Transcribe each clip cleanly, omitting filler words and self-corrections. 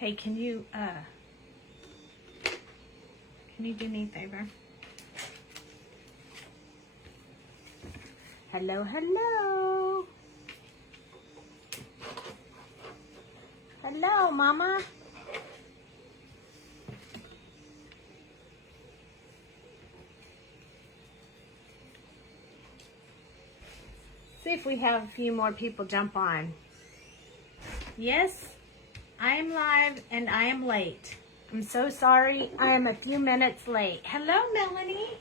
Hey, can you do me a favor? Hello, hello. Hello, Mama. See if we have a few more people jump on. Yes, I am live and I am late. I'm so sorry. I am a few minutes late. Hello, Melanie.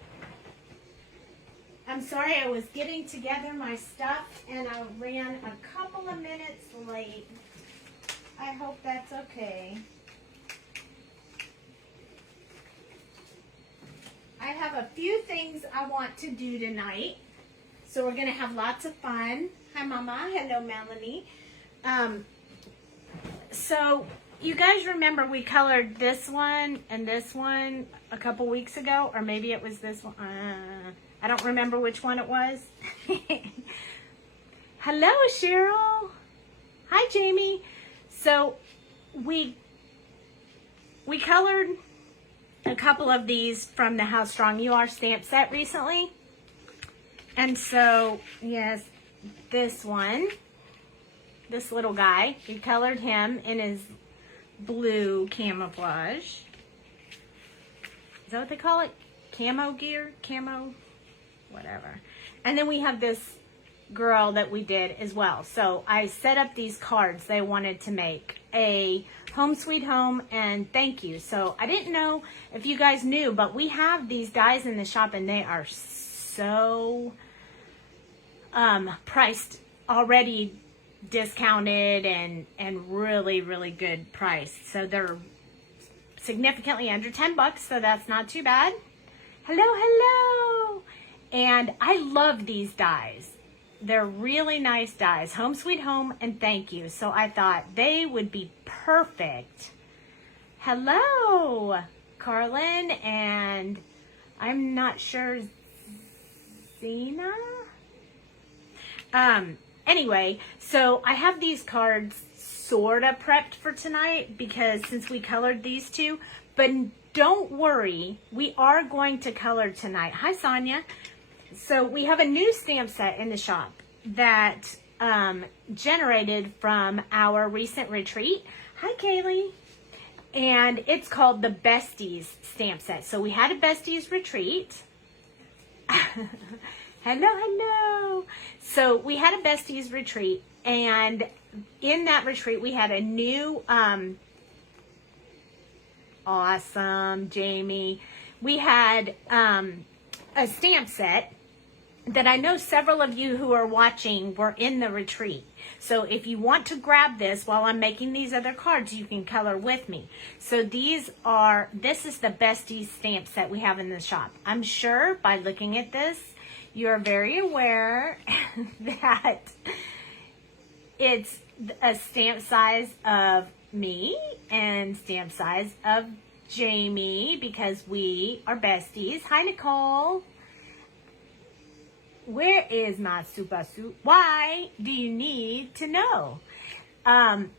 I'm sorry I was getting together my stuff and I ran a couple of minutes late. I hope that's okay. I have a few things I want to do tonight. So we're going to have lots of fun. Hi, Mama. Hello, Melanie. So you guys remember we colored this one and this one a couple weeks ago, or maybe it was this one. I don't remember which one it was. Hello, Cheryl. Hi, Jamie. So we colored a couple of these from the How Strong You Are stamp set recently. And so, yes, this one, this little guy, we colored him in his blue camouflage. Is that what they call it? Camo gear? Camo? Whatever. And then we have this girl that we did as well. So I set up these cards they wanted to make. A home sweet home and thank you. So I didn't know if you guys knew, but we have these dies in the shop and they are so priced already, discounted and really, really good price. So they're significantly under 10 bucks, so that's not too bad. Hello, hello. And I love these dies. They're really nice dies. Home sweet home and thank you. So I thought they would be perfect. Hello, Carlin, and I'm not sure, Zena? Anyway, so I have these cards sort of prepped for tonight because since we colored these two, but don't worry, we are going to color tonight. Hi, Sonia. So we have a new stamp set in the shop that generated from our recent retreat. Hi, Kaylee. And it's called the Besties stamp set. So we had a Besties retreat. Hello, hello. So we had a Besties retreat, and in that retreat we had a new, awesome, Jamie. We had a stamp set that I know several of you who are watching were in the retreat. So if you want to grab this while I'm making these other cards, you can color with me. So this is the Besties stamp set we have in the shop. I'm sure by looking at this, you're very aware that it's a stamp size of me and stamp size of Jamie because we are besties. Hi, Nicole. Where is my super suit? Why do you need to know? And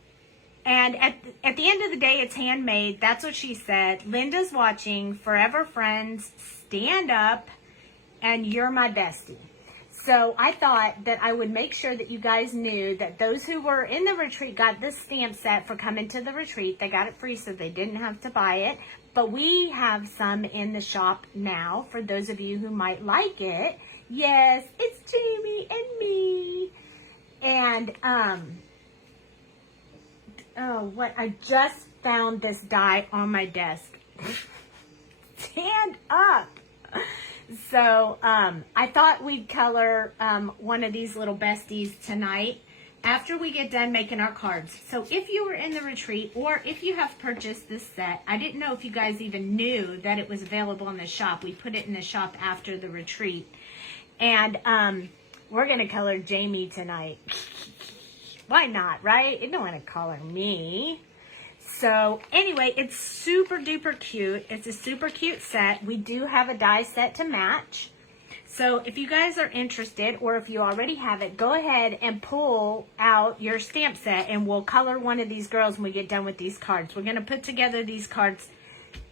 at the end of the day, it's handmade. That's what she said. Linda's watching. Forever friends. Stand up. And you're my bestie. So I thought that I would make sure that you guys knew that those who were in the retreat got this stamp set for coming to the retreat. They got it free so they didn't have to buy it. But we have some in the shop now for those of you who might like it. Yes, it's Jamie and me. And, I just found this die on my desk. Stand up. So, I thought we'd color one of these little besties tonight after we get done making our cards. So if you were in the retreat or if you have purchased this set, I didn't know if you guys even knew that it was available in the shop. We put it in the shop after the retreat. And we're going to color Jamie tonight. Why not, right? You don't want to color me. So anyway, it's super duper cute. It's a super cute set. We do have a die set to match. So if you guys are interested, or if you already have it, go ahead and pull out your stamp set and we'll color one of these girls when we get done with these cards. We're going to put together these cards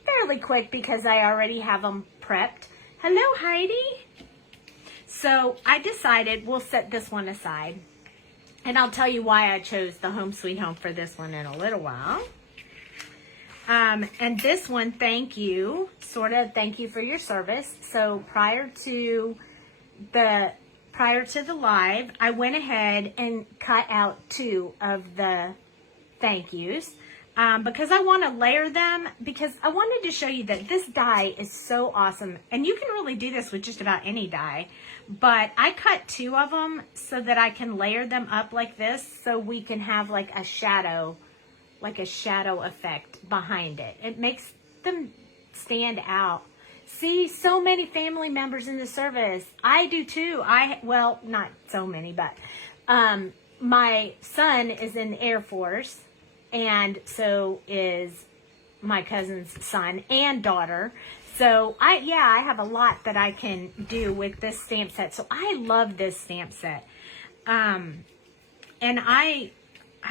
fairly quick because I already have them prepped. Hello, Heidi. So I decided we'll set this one aside. And I'll tell you why I chose the Home Sweet Home for this one in a little while. And this one, thank you, sort of thank you for your service. So prior to the live, I went ahead and cut out 2 of the thank yous because I want to layer them, because I wanted to show you that this die is so awesome. And you can really do this with just about any die. But I cut 2 of them so that I can layer them up like this so we can have like a shadow effect behind it. It makes them stand out. See, so many family members in the service. I do too. Well, not so many, but my son is in the Air Force, and so is my cousin's son and daughter. So I have a lot that I can do with this stamp set. So I love this stamp set. And I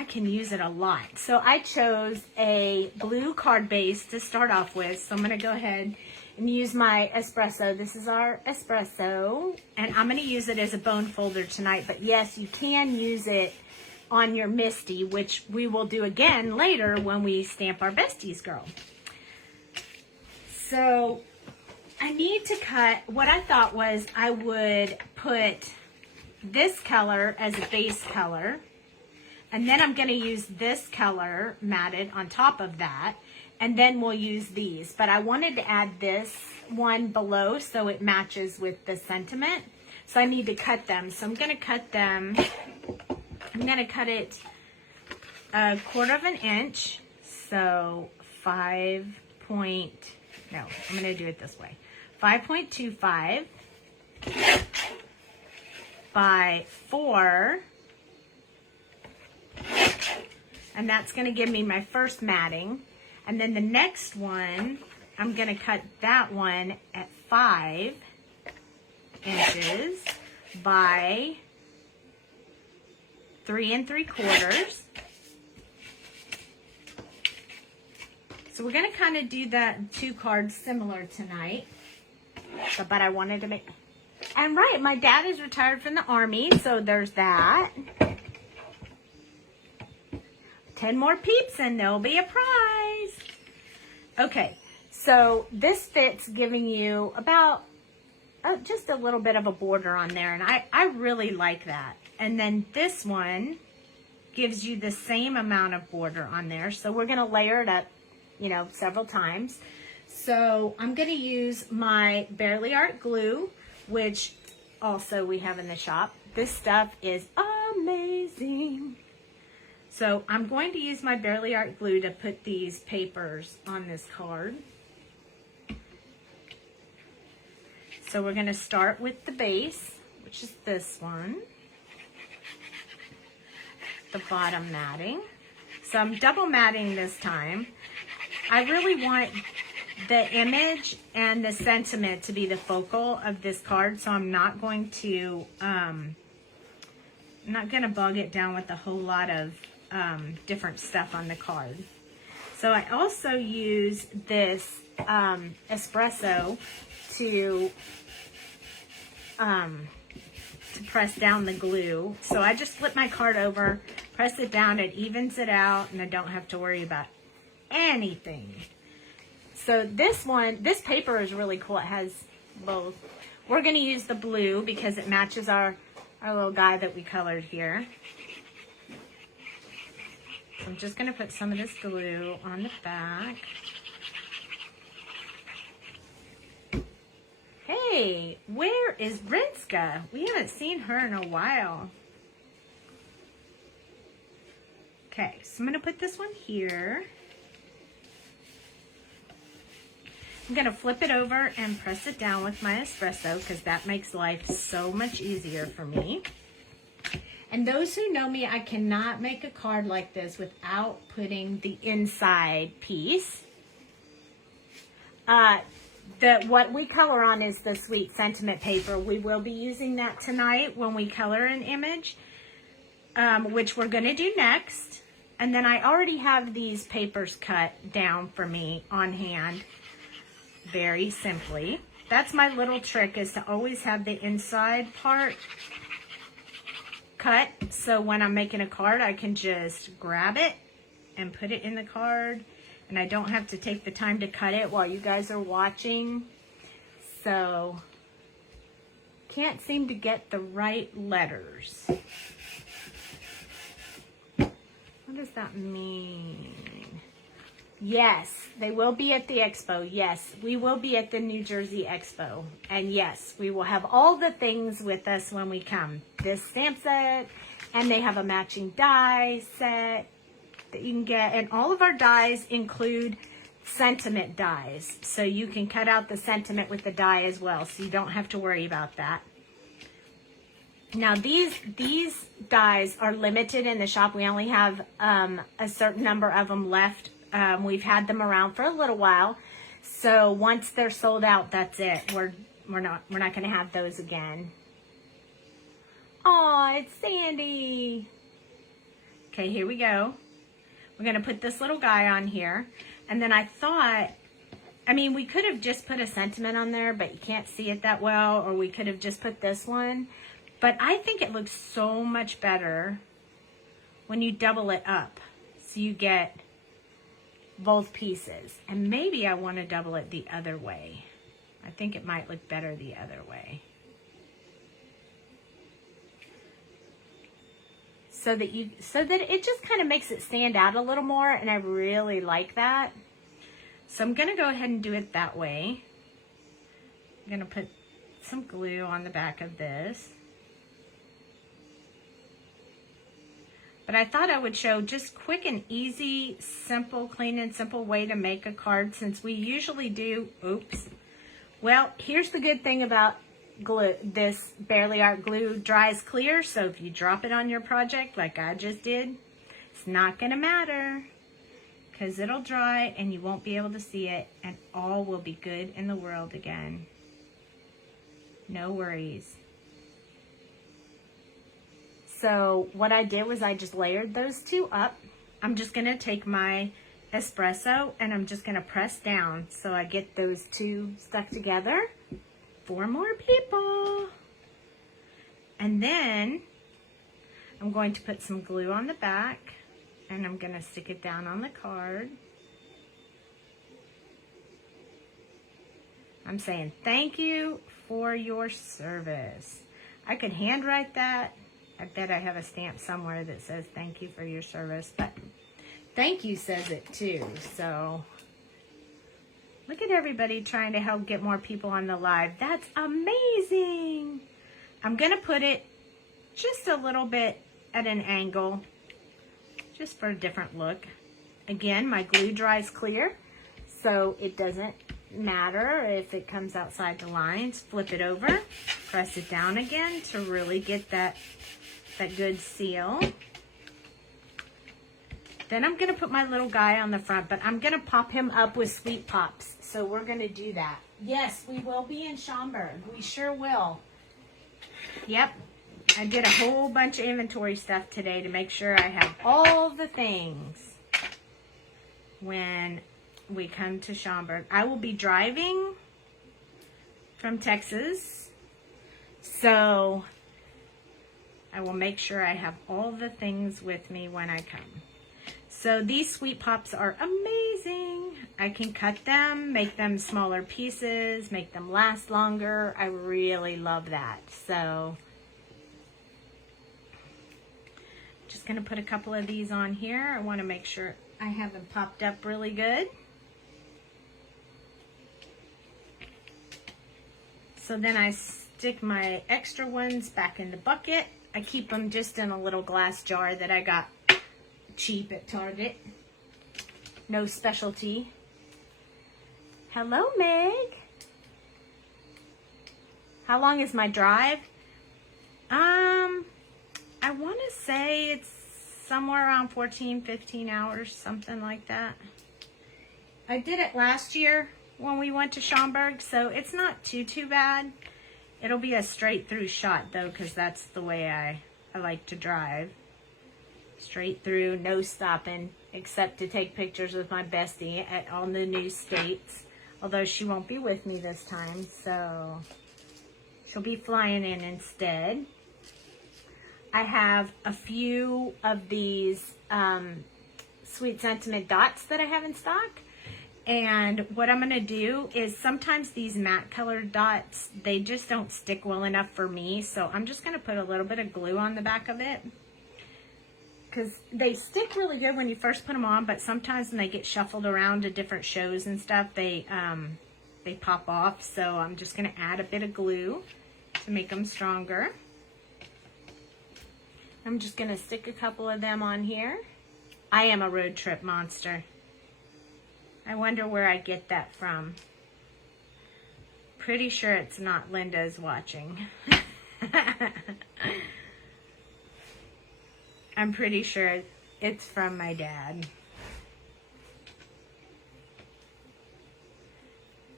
can use it a lot. So I chose a blue card base to start off with. So I'm going to go ahead and use my espresso. This is our espresso. And I'm going to use it as a bone folder tonight. But yes, you can use it on your Misty, which we will do again later when we stamp our Besties girl. So I need to cut, what I thought was I would put this color as a base color. And then I'm going to use this color matted on top of that. And then we'll use these. But I wanted to add this one below so it matches with the sentiment. So I need to cut them. So I'm going to cut them. I'm going to cut it 1/4 of an inch. So I'm going to do it this way. 5.25 by 4. And that's going to give me my first matting. And then the next one, I'm going to cut that one at 5 inches by 3 3/4. So we're going to kind of do that 2 cards similar tonight. But I wanted to make... And right, my dad is retired from the Army, so there's that. 10 more peeps and there'll be a prize. Okay, so this fits giving you about just a little bit of a border on there, and I really like that. And then this one gives you the same amount of border on there, so we're going to layer it up, you know, several times. So I'm going to use my Barely Art glue, which also we have in the shop. This stuff is amazing. So I'm going to use my Barely Art glue to put these papers on this card. So we're going to start with the base, which is this one, the bottom matting. So I'm double matting this time. I really want the image and the sentiment to be the focal of this card, so I'm not going to bog it down with a whole lot of different stuff on the card. So I also use this espresso to press down the glue. So I just flip my card over, press it down, it evens it out, and I don't have to worry about anything. So this paper is really cool. It has both. We're going to use the blue because it matches our little guy that we colored here. So I'm just going to put some of this glue on the back. Hey, where is Brinska? We haven't seen her in a while. Okay, so I'm going to put this one here. I'm going to flip it over and press it down with my espresso because that makes life so much easier for me. And those who know me, I cannot make a card like this without putting the inside piece. what we color on is the Sweet Sentiment paper. We will be using that tonight when we color an image, which we're going to do next. And then I already have these papers cut down for me on hand, very simply. That's my little trick, is to always have the inside part cut. So when I'm making a card, I can just grab it and put it in the card. And I don't have to take the time to cut it while you guys are watching. So, can't seem to get the right letters. What does that mean? Yes, they will be at the expo. Yes, we will be at the New Jersey Expo. And yes, we will have all the things with us when we come. This stamp set, and they have a matching die set that you can get. And all of our dies include sentiment dies. So you can cut out the sentiment with the die as well. So you don't have to worry about that. Now these dies are limited in the shop. We only have a certain number of them left. We've had them around for a little while. So once they're sold out, that's it. We're not going to have those again. Aw, it's Sandy. Okay, here we go. We're going to put this little guy on here. And then I thought, I mean, we could have just put a sentiment on there, but you can't see it that well. Or we could have just put this one. But I think it looks so much better when you double it up. So you get both pieces. And maybe I want to double it the other way. I think it might look better the other way. So that it just kind of makes it stand out a little more, and I really like that. So I'm going to go ahead and do it that way. I'm going to put some glue on the back of this. But I thought I would show just quick and easy, simple, clean and simple way to make a card, since we usually do, oops. Well, here's the good thing about glue. This Barely Art glue dries clear, so if you drop it on your project like I just did, it's not going to matter, because it'll dry and you won't be able to see it, and all will be good in the world again. No worries. So what I did was I just layered those two up. I'm just going to take my espresso and I'm just going to press down so I get those two stuck together. 4 more people. And then I'm going to put some glue on the back and I'm going to stick it down on the card. I'm saying thank you for your service. I could handwrite that. I bet I have a stamp somewhere that says thank you for your service, but thank you says it too. So look at everybody trying to help get more people on the live. That's amazing. I'm going to put it just a little bit at an angle, just for a different look. Again, my glue dries clear, so it doesn't matter if it comes outside the lines. Flip it over, press it down again to really get that good seal. Then I'm going to put my little guy on the front, but I'm going to pop him up with Sweet Pops. So we're going to do that. Yes, we will be in Schaumburg. We sure will. Yep. I did a whole bunch of inventory stuff today to make sure I have all the things when we come to Schaumburg. I will be driving from Texas, so I will make sure I have all the things with me when I come. So these Sweet Pops are amazing. I can cut them, make them smaller pieces, make them last longer. I really love that. So just going to put a couple of these on here. I want to make sure I have them popped up really good. So then I stick my extra ones back in the bucket. I keep them just in a little glass jar that I got cheap at Target. No specialty. Hello, Meg. How long is my drive? I want to say it's somewhere around 14, 15 hours, something like that. I did it last year when we went to Schaumburg, so it's not too bad. It'll be a straight through shot though, because that's the way I like to drive. Straight through, no stopping, except to take pictures with my bestie at all the new states. Although she won't be with me this time, so she'll be flying in instead. I have a few of these Sweet Sentiment dots that I have in stock. And what I'm going to do is sometimes these matte colored dots, they just don't stick well enough for me. So I'm just going to put a little bit of glue on the back of it. Because they stick really good when you first put them on, but sometimes when they get shuffled around to different shows and stuff, they pop off. So I'm just going to add a bit of glue to make them stronger. I'm just going to stick a couple of them on here. I am a road trip monster. I wonder where I get that from. Pretty sure it's not Linda's watching. I'm pretty sure it's from my dad.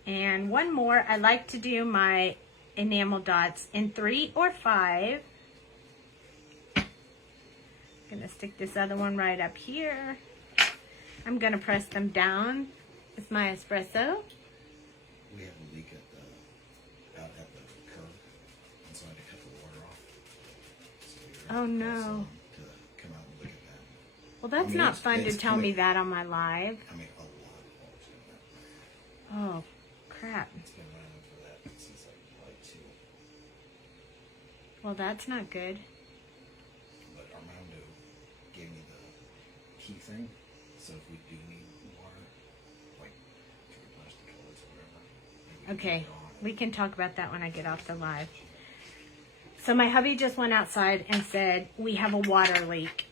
And one more, I like to do my enamel dots in 3 or 5. I'm gonna stick this other one right up here. I'm gonna press them down with my espresso. We have a leak out at the curb, and so I had to cut the water off. So oh no. Well, that's not fun to tell me that on my live. I mean, a lot of Oh, crap. It's been running for that since like 2. Well, that's not good. But Armando gave me the key thing, so if we do need water, like to replace the toilets or whatever. Okay, we can talk about that when I get off the live. So my hubby just went outside and said, we have a water leak.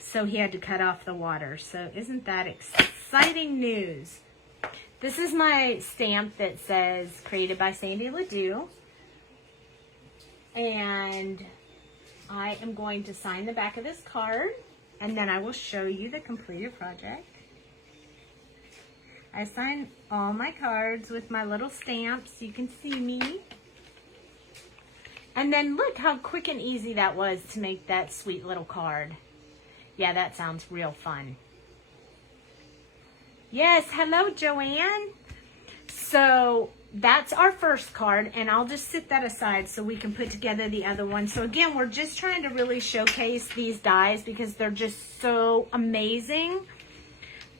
So he had to cut off the water. So isn't that exciting news? This is my stamp that says created by Sandy Ledoux. And I am going to sign the back of this card. And then I will show you the completed project. I sign all my cards with my little stamps. You can see me. And then look how quick and easy that was to make that sweet little card. Yeah, that sounds real fun. Yes, hello, Joanne. So that's our first card, and I'll just sit that aside so we can put together the other one. So again, we're just trying to really showcase these dies because they're just so amazing.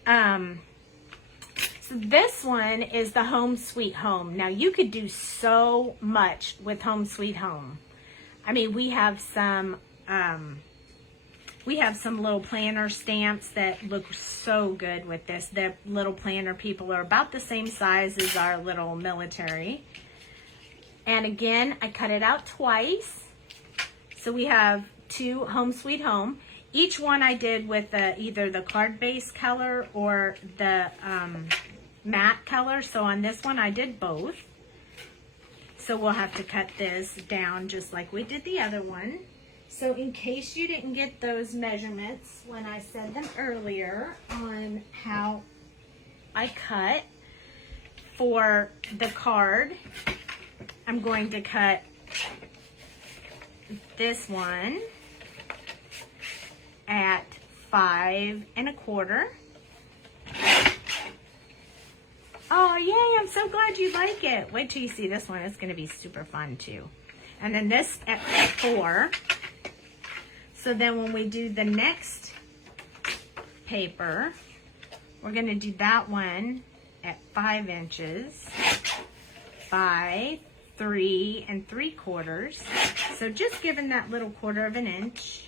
So this one is the Home Sweet Home. Now you could do so much with Home Sweet Home. I mean, we have some little planner stamps that look so good with this. The little planner people are about the same size as our little military. And again, I cut it out twice. So we have 2 Home Sweet Home. Each one I did with either the card base color or the matte color. So on this one, I did both. So we'll have to cut this down just like we did the other one. So in case you didn't get those measurements when I said them earlier on how I cut for the card, I'm going to cut this one at 5 1/4. Oh, yay, I'm so glad you like it. Wait till you see this one. It's going to be super fun too. And then this at 4. So then when we do the next paper, we're going to do that one at 5 inches by 3 3/4. So just giving that little 1/4 of an inch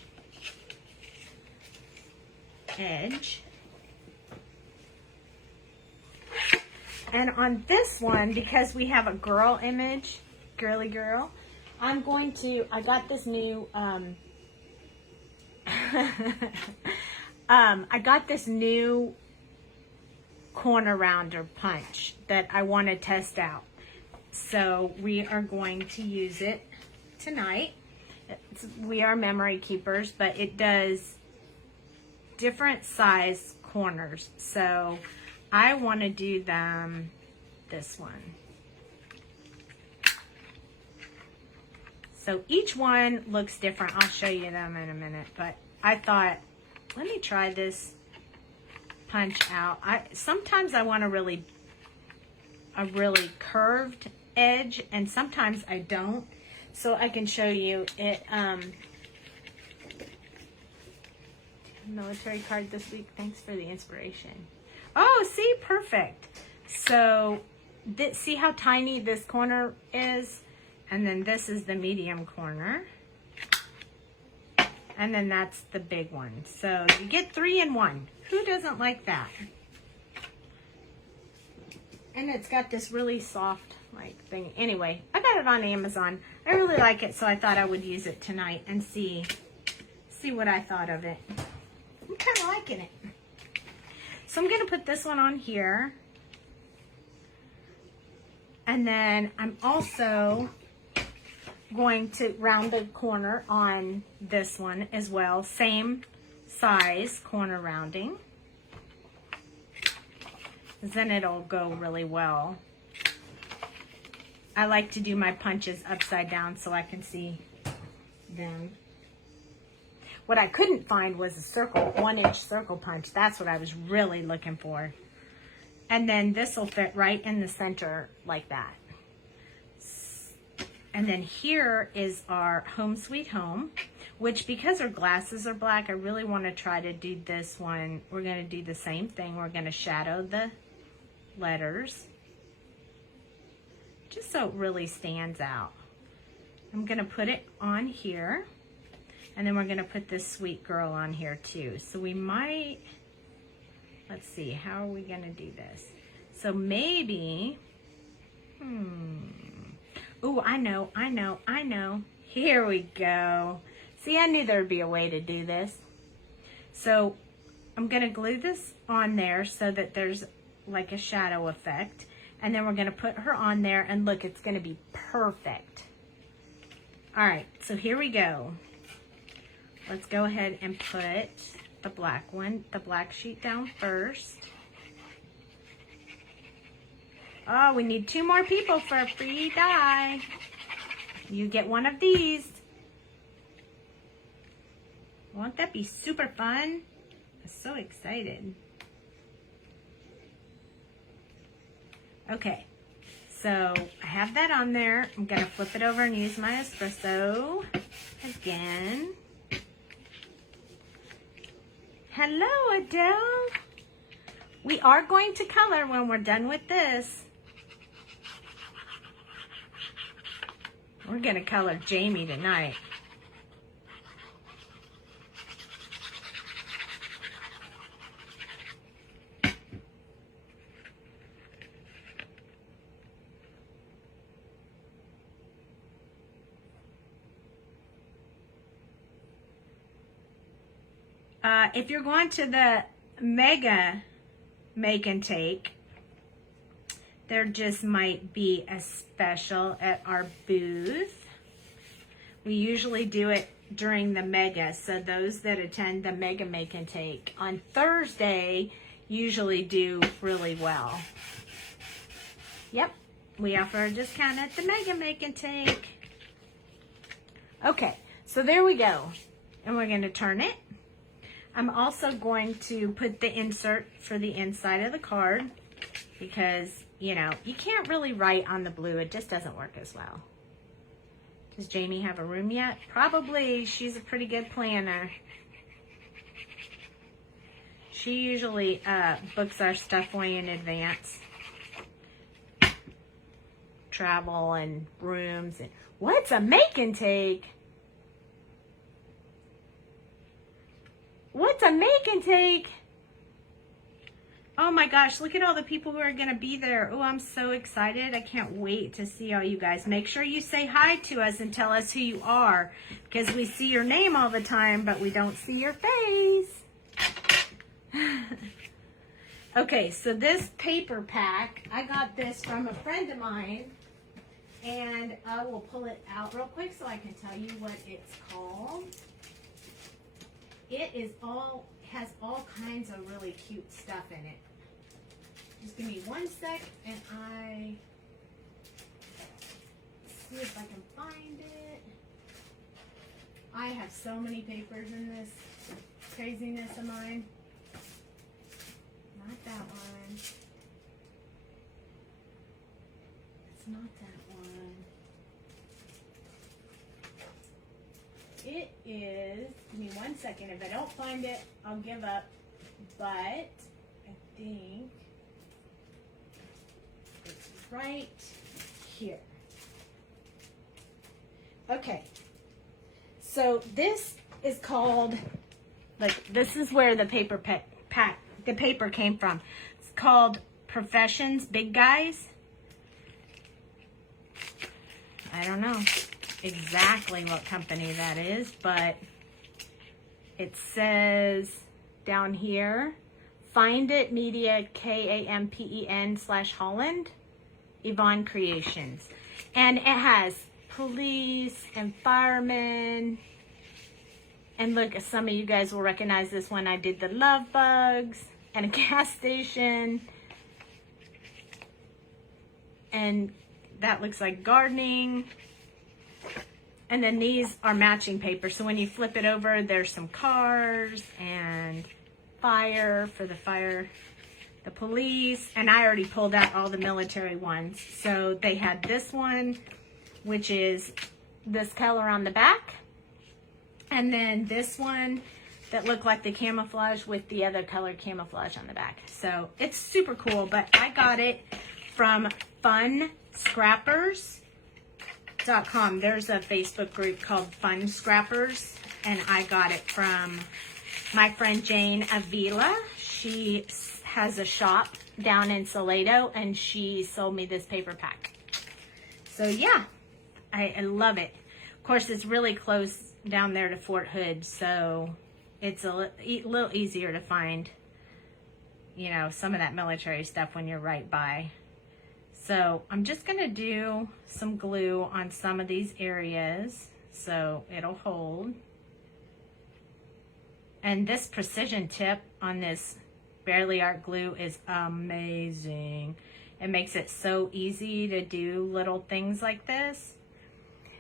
edge. And on this one, because we have a girl image, girly girl, I got this new, I got this new corner rounder punch that I want to test out. So we are going to use it tonight. We are memory keepers, but it does different size corners. So I want to do them this one. So each one looks different. I'll show you them in a minute, but I thought, let me try this punch out. Sometimes I want a really curved edge, and sometimes I don't. So I can show you it. Military card this week. Thanks for the inspiration. Oh, see, perfect. So see how tiny this corner is? And then this is the medium corner. And then that's the big one. So you get 3 in 1. Who doesn't like that? And it's got this really soft like thing. Anyway, I got it on Amazon. I really like it, so I thought I would use it tonight and see what I thought of it. I'm kind of liking it. So I'm going to put this one on here. And then I'm also going to round the corner on this one as well. Same size corner rounding. Then it'll go really well. I like to do my punches upside down so I can see them. What I couldn't find was a circle, 1-inch circle punch. That's what I was really looking for. And then this will fit right in the center like that. And then here is our Home Sweet Home, which because our glasses are black, I really want to try to do this one. We're going to do the same thing. We're going to shadow the letters just so it really stands out. I'm going to put it on here, and then we're going to put this sweet girl on here too. So we might, let's see, how are we going to do this? So maybe, oh, I know. Here we go. See, I knew there would be a way to do this. So I'm going to glue this on there so that there's like a shadow effect. And then we're going to put her on there, and look, it's going to be perfect. All right, so here we go. Let's go ahead and put the black one, the black sheet down first. Oh, we need 2 more people for a free die. You get one of these. Won't that be super fun? I'm so excited. Okay, so I have that on there. I'm going to flip it over and use my espresso again. Hello, Adele. We are going to color when we're done with this. We're going to color Jamie tonight. If you're going to the Mega Make and Take, there just might be a special at our booth. We usually do it during the Mega, so those that attend the Mega Make and Take on Thursday usually do really well. Yep, we offer a discount at the Mega Make and Take. Okay, so there we go. And we're going to turn it. I'm also going to put the insert for the inside of the card because, you know, you can't really write on the blue. It just doesn't work as well. Does Jamie have a room yet? Probably. She's a pretty good planner. She usually books our stuff way in advance. Travel and rooms. And what's a make and take? What's a make and take? Oh my gosh, look at all the people who are going to be there. Oh, I'm so excited. I can't wait to see all you guys. Make sure you say hi to us and tell us who you are, because we see your name all the time, but we don't see your face. Okay, so this paper pack, I got this from a friend of mine, and I will pull it out real quick so I can tell you what it's called. It is has all kinds of really cute stuff in it. Just give me 1 sec and I see if I can find it. I have so many papers in this craziness of mine. Not that one. It's not that one. It is, give me 1 second. If I don't find it, I'll give up. But I think it's right here. Okay. So this is called, like, this is where the paper the paper came from. It's called Professions Big Guys. I don't know exactly what company that is, but it says down here, Find It Media, KAMPEN/Holland, Yvonne Creations. And it has police and firemen. And look, some of you guys will recognize this one. I did the love bugs and a gas station. And that looks like gardening. And then these are matching paper. So when you flip it over, there's some cars and fire for the police. And I already pulled out all the military ones. So they had this one, which is this color on the back. And then this one that looked like the camouflage with the other color camouflage on the back. So it's super cool, but I got it from funscrappers.com. There's a Facebook group called Fun Scrappers, and I got it from my friend Jane Avila. She has a shop down in Salado, and she sold me this paper pack. So yeah, I love it. Of course, it's really close down there to Fort Hood, so it's a little easier to find, you know, some of that military stuff when you're right by. So I'm just going to do some glue on some of these areas so it'll hold. And this precision tip on this Barely Art glue is amazing. It makes it so easy to do little things like this.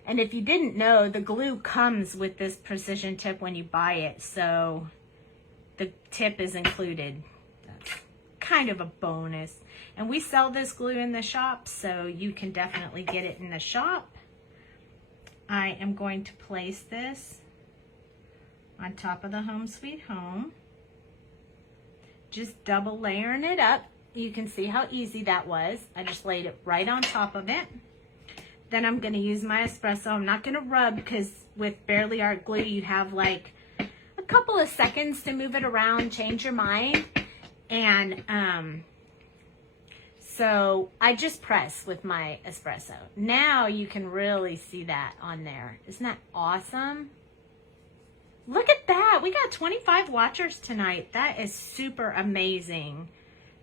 And if you didn't know, the glue comes with this precision tip when you buy it. So the tip is included. That's kind of a bonus. And we sell this glue in the shop, so you can definitely get it in the shop. I am going to place this on top of the Home Sweet Home. Just double layering it up. You can see how easy that was. I just laid it right on top of it. Then I'm going to use my espresso. I'm not going to rub because with Barely Art glue, you have like a couple of seconds to move it around, change your mind. And so I just press with my espresso. Now you can really see that on there. Isn't that awesome? Look at that. We got 25 watchers tonight. That is super amazing.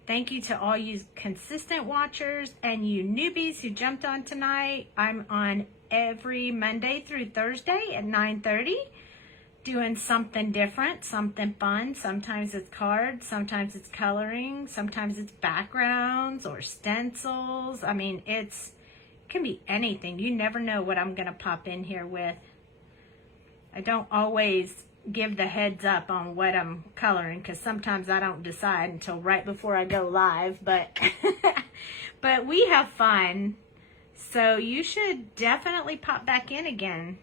Thank you to all you consistent watchers and you newbies who jumped on tonight. I'm on every Monday through Thursday at 9:30 doing something different, something fun. Sometimes it's cards, sometimes it's coloring, sometimes it's backgrounds or stencils. I mean, it can be anything. You never know what I'm going to pop in here with. I don't always give the heads up on what I'm coloring because sometimes I don't decide until right before I go live, but but we have fun, so you should definitely pop back in again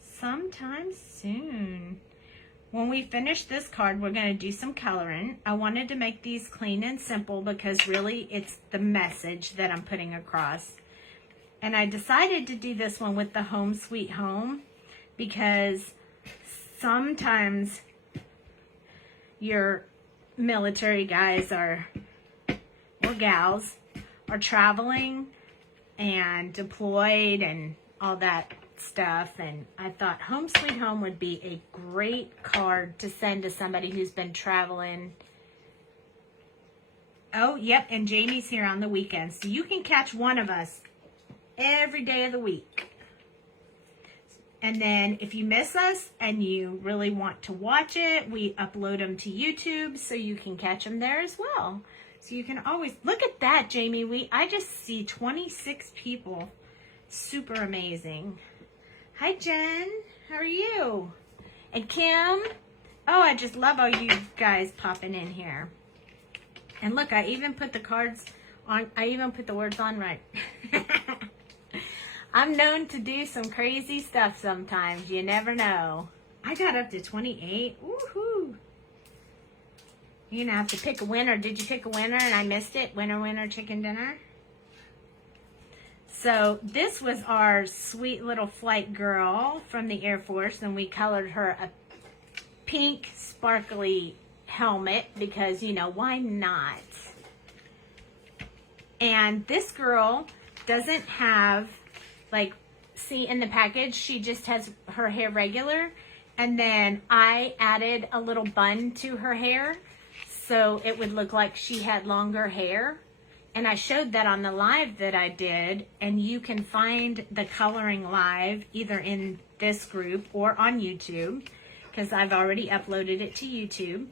sometime soon. When we finish this card, we're going to do some coloring. I wanted to make these clean and simple because really it's the message that I'm putting across. And I decided to do this one with the Home Sweet Home because sometimes your military guys or gals are traveling and deployed and all that stuff, and I thought Home Sweet Home would be a great card to send to somebody who's been traveling. Oh, yep, and Jamie's here on the weekends, so you can catch one of us every day of the week. And then if you miss us and you really want to watch it, we upload them to YouTube so you can catch them there as well. So you can always, look at that, Jamie. I just see 26 people. Super amazing. Hi, Jen. How are you? And Kim. Oh, I just love all you guys popping in here. And look, I even put the cards on, I even put the words on right. I'm known to do some crazy stuff sometimes. You never know. I got up to 28. Woohoo. You're going to have to pick a winner. Did you pick a winner and I missed it? Winner, winner, chicken dinner. So this was our sweet little flight girl from the Air Force, and we colored her a pink sparkly helmet because, you know, why not? And this girl doesn't have, like, see in the package, she just has her hair regular, and then I added a little bun to her hair so it would look like she had longer hair. And I showed that on the live that I did, and you can find the coloring live either in this group or on YouTube, because I've already uploaded it to YouTube.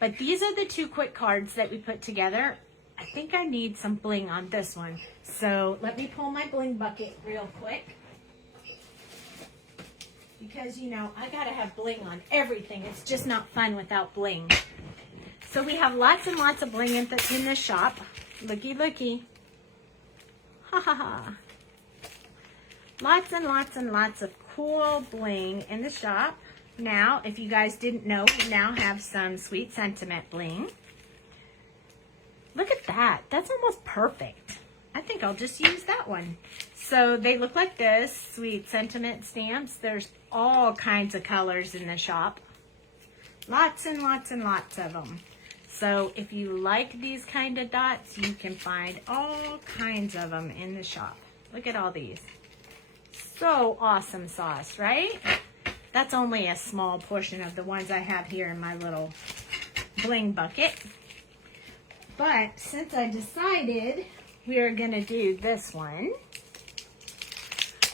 But these are the two quick cards that we put together. I think I need some bling on this one. So let me pull my bling bucket real quick. Because, you know, I gotta have bling on everything. It's just not fun without bling. So we have lots and lots of bling in the shop. Looky, looky. Ha ha ha. Lots and lots and lots of cool bling in the shop. Now, if you guys didn't know, we now have some Sweet Sentiment bling. Look at that. That's almost perfect. I think I'll just use that one. So they look like this, Sweet Sentiment stamps. There's all kinds of colors in the shop. Lots and lots and lots of them. So if you like these kind of dots, you can find all kinds of them in the shop. Look at all these. So awesome sauce, right? That's only a small portion of the ones I have here in my little bling bucket. But since I decided we are going to do this one,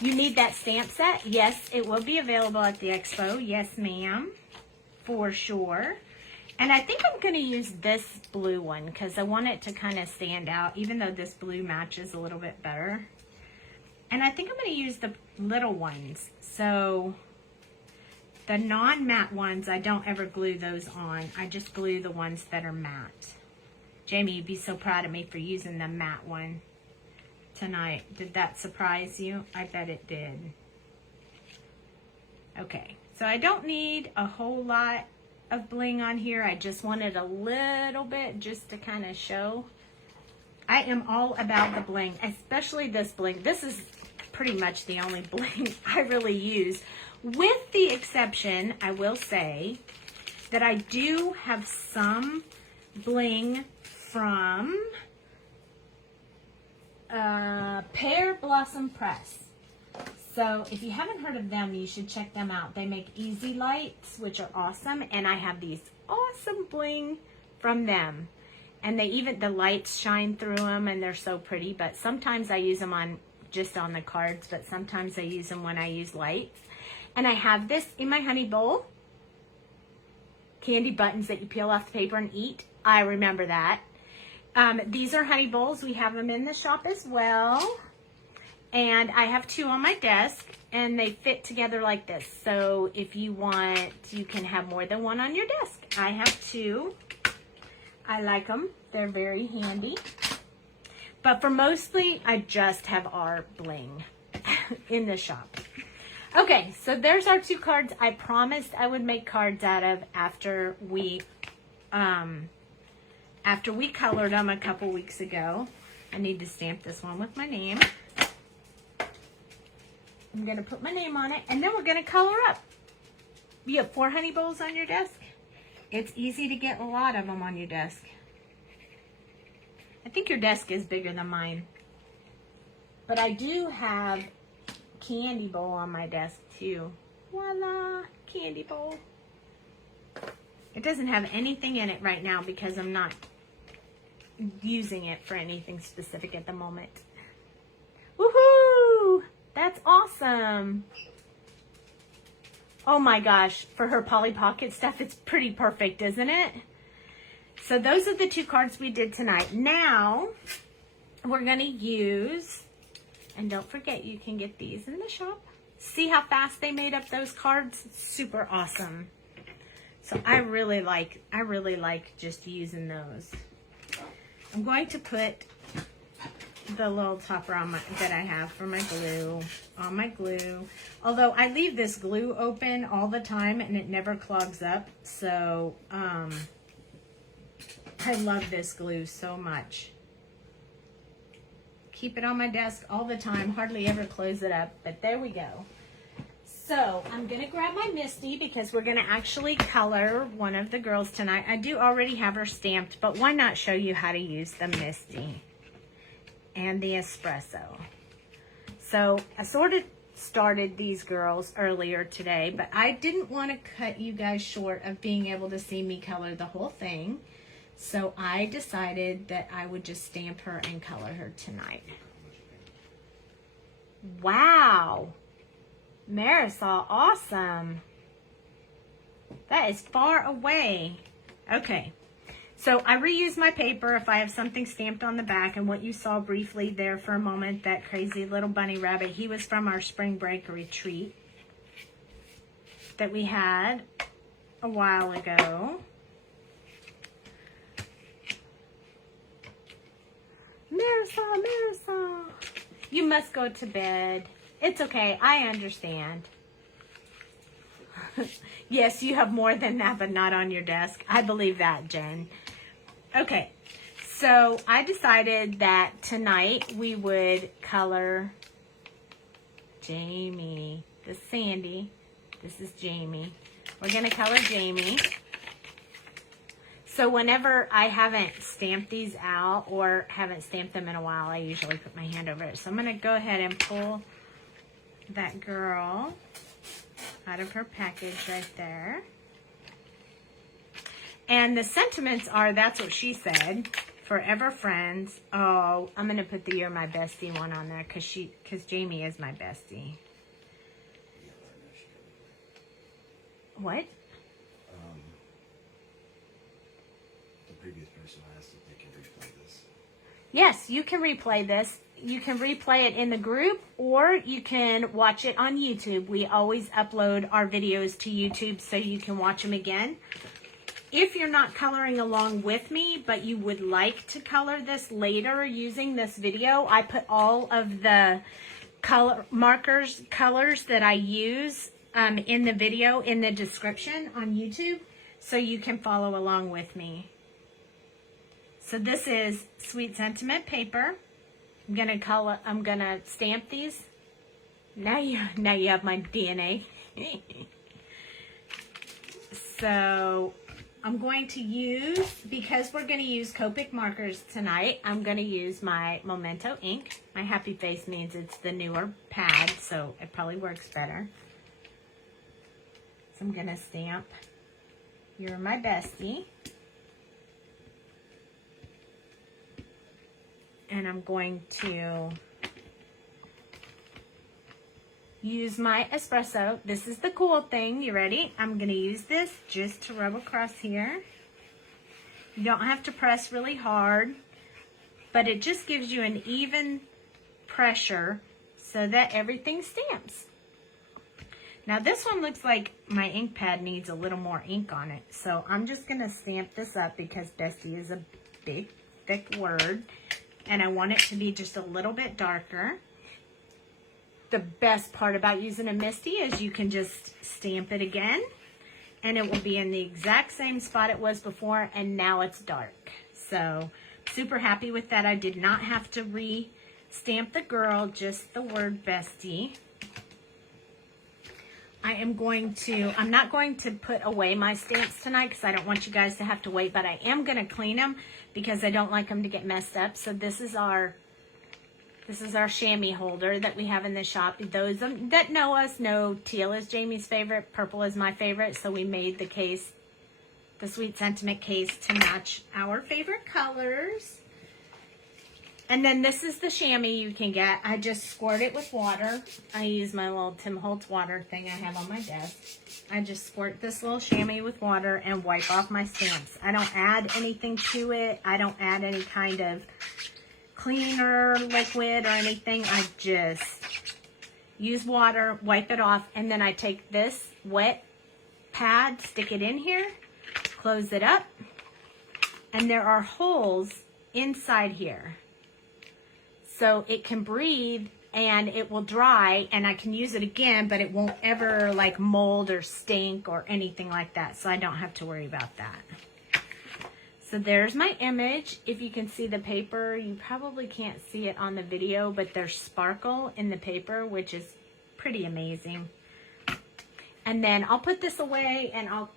you need that stamp set. Yes, it will be available at the expo. Yes, ma'am, for sure. And I think I'm going to use this blue one because I want it to kind of stand out, even though this blue matches a little bit better. And I think I'm going to use the little ones. So the non-matte ones, I don't ever glue those on. I just glue the ones that are matte. Jamie, you'd be so proud of me for using the matte one tonight. Did that surprise you? I bet it did. Okay, so I don't need a whole lot of bling on here. I just wanted a little bit just to kind of show. I am all about the bling, especially this bling. This is pretty much the only bling I really use, with the exception, I will say, that I do have some bling from Pear Blossom Press. So if you haven't heard of them, you should check them out. They make easy lights, which are awesome. And I have these awesome bling from them. And they even, the lights shine through them and they're so pretty. But sometimes I use them on, just on the cards, but sometimes I use them when I use lights. And I have this in my honey bowl. Candy buttons that you peel off the paper and eat. I remember that. These are honey bowls. We have them in the shop as well. And I have two on my desk, and they fit together like this. So if you want, you can have more than one on your desk. I have two. I like them. They're very handy. But for mostly, I just have our bling in the shop. Okay, so there's our two cards I promised I would make cards out of after we colored them a couple weeks ago. I need to stamp this one with my name. I'm going to put my name on it, and then we're going to color up. You have 4 honey bowls on your desk. It's easy to get a lot of them on your desk. I think your desk is bigger than mine. But I do have candy bowl on my desk too. Voila, candy bowl. It doesn't have anything in it right now because I'm not using it for anything specific at the moment. Woohoo! That's awesome. Oh my gosh, for her Polly Pocket stuff, it's pretty perfect, isn't it? So those are the 2 cards we did tonight. Now, we're going to use, and don't forget, you can get these in the shop. See how fast they made up those cards? Super awesome. So I really like just using those. I'm going to put the little topper on that I have for my glue on my glue. Although I leave this glue open all the time and it never clogs up. So I love this glue so much. Keep it on my desk all the time. Hardly ever close it up. But there we go. So I'm going to grab my Misty because we're going to actually color one of the girls tonight. I do already have her stamped, but why not show you how to use the Misty and the espresso. So I sort of started these girls earlier today, but I didn't want to cut you guys short of being able to see me color the whole thing. So I decided that I would just stamp her and color her tonight. Wow. Marisol, awesome. That is far away. Okay. So I reuse my paper if I have something stamped on the back. And what you saw briefly there for a moment, that crazy little bunny rabbit, he was from our spring break retreat that we had a while ago. Marisol, you must go to bed. It's okay. I understand. Yes, you have more than that, but not on your desk. I believe that, Jen. Okay, so I decided that tonight we would color Jamie. This is Sandy. This is Jamie. We're going to color Jamie. So whenever I haven't stamped these out or haven't stamped them in a while, I usually put my hand over it. So I'm going to go ahead and pull that girl out of her package right there. And the sentiments are, that's what she said, forever friends. Oh, I'm going to put the You're My Bestie one on there because Jamie is my bestie. What? The previous person asked if they can replay this. Yes, you can replay this. You can replay it in the group or you can watch it on YouTube. We always upload our videos to YouTube so you can watch them again. If you're not coloring along with me, but you would like to color this later using this video, I put all of the colors that I use in the video in the description on YouTube so you can follow along with me. So this is Sweet Sentiment paper. I'm gonna stamp these. Now you have my DNA. So I'm going to use, because we're going to use Copic markers tonight, I'm going to use my Memento ink. My happy face means it's the newer pad, so it probably works better. So I'm going to stamp You're My Bestie. And I'm going to use my espresso. This is the cool thing. You ready? I'm going to use this just to rub across here. You don't have to press really hard, but it just gives you an even pressure so that everything stamps. Now this one looks like my ink pad needs a little more ink on it. So I'm just going to stamp this up because Bestie is a big, thick word. And I want it to be just a little bit darker. The best part about using a Misty is you can just stamp it again. And it will be in the exact same spot it was before. And now it's dark. So super happy with that. I did not have to re-stamp the girl, just the word Bestie. I'm not going to put away my stamps tonight because I don't want you guys to have to wait, but I am going to clean them because I don't like them to get messed up. So this is our chamois holder that we have in the shop. Those that know us know teal is Jamie's favorite, purple is my favorite, so we made the case, the Sweet Sentiment case, to match our favorite colors. And then this is the chamois you can get. I just squirt it with water. I use my little Tim Holtz water thing I have on my desk. I just squirt this little chamois with water and wipe off my stamps. I don't add anything to it. I don't add any kind of cleaner, liquid, or anything. I just use water, wipe it off, and then I take this wet pad, stick it in here, close it up, and there are holes inside here. So it can breathe and it will dry, and I can use it again, but it won't ever like mold or stink or anything like that. So I don't have to worry about that. So there's my image. If you can see the paper, you probably can't see it on the video, but there's sparkle in the paper, which is pretty amazing. And then I'll put this away and I'll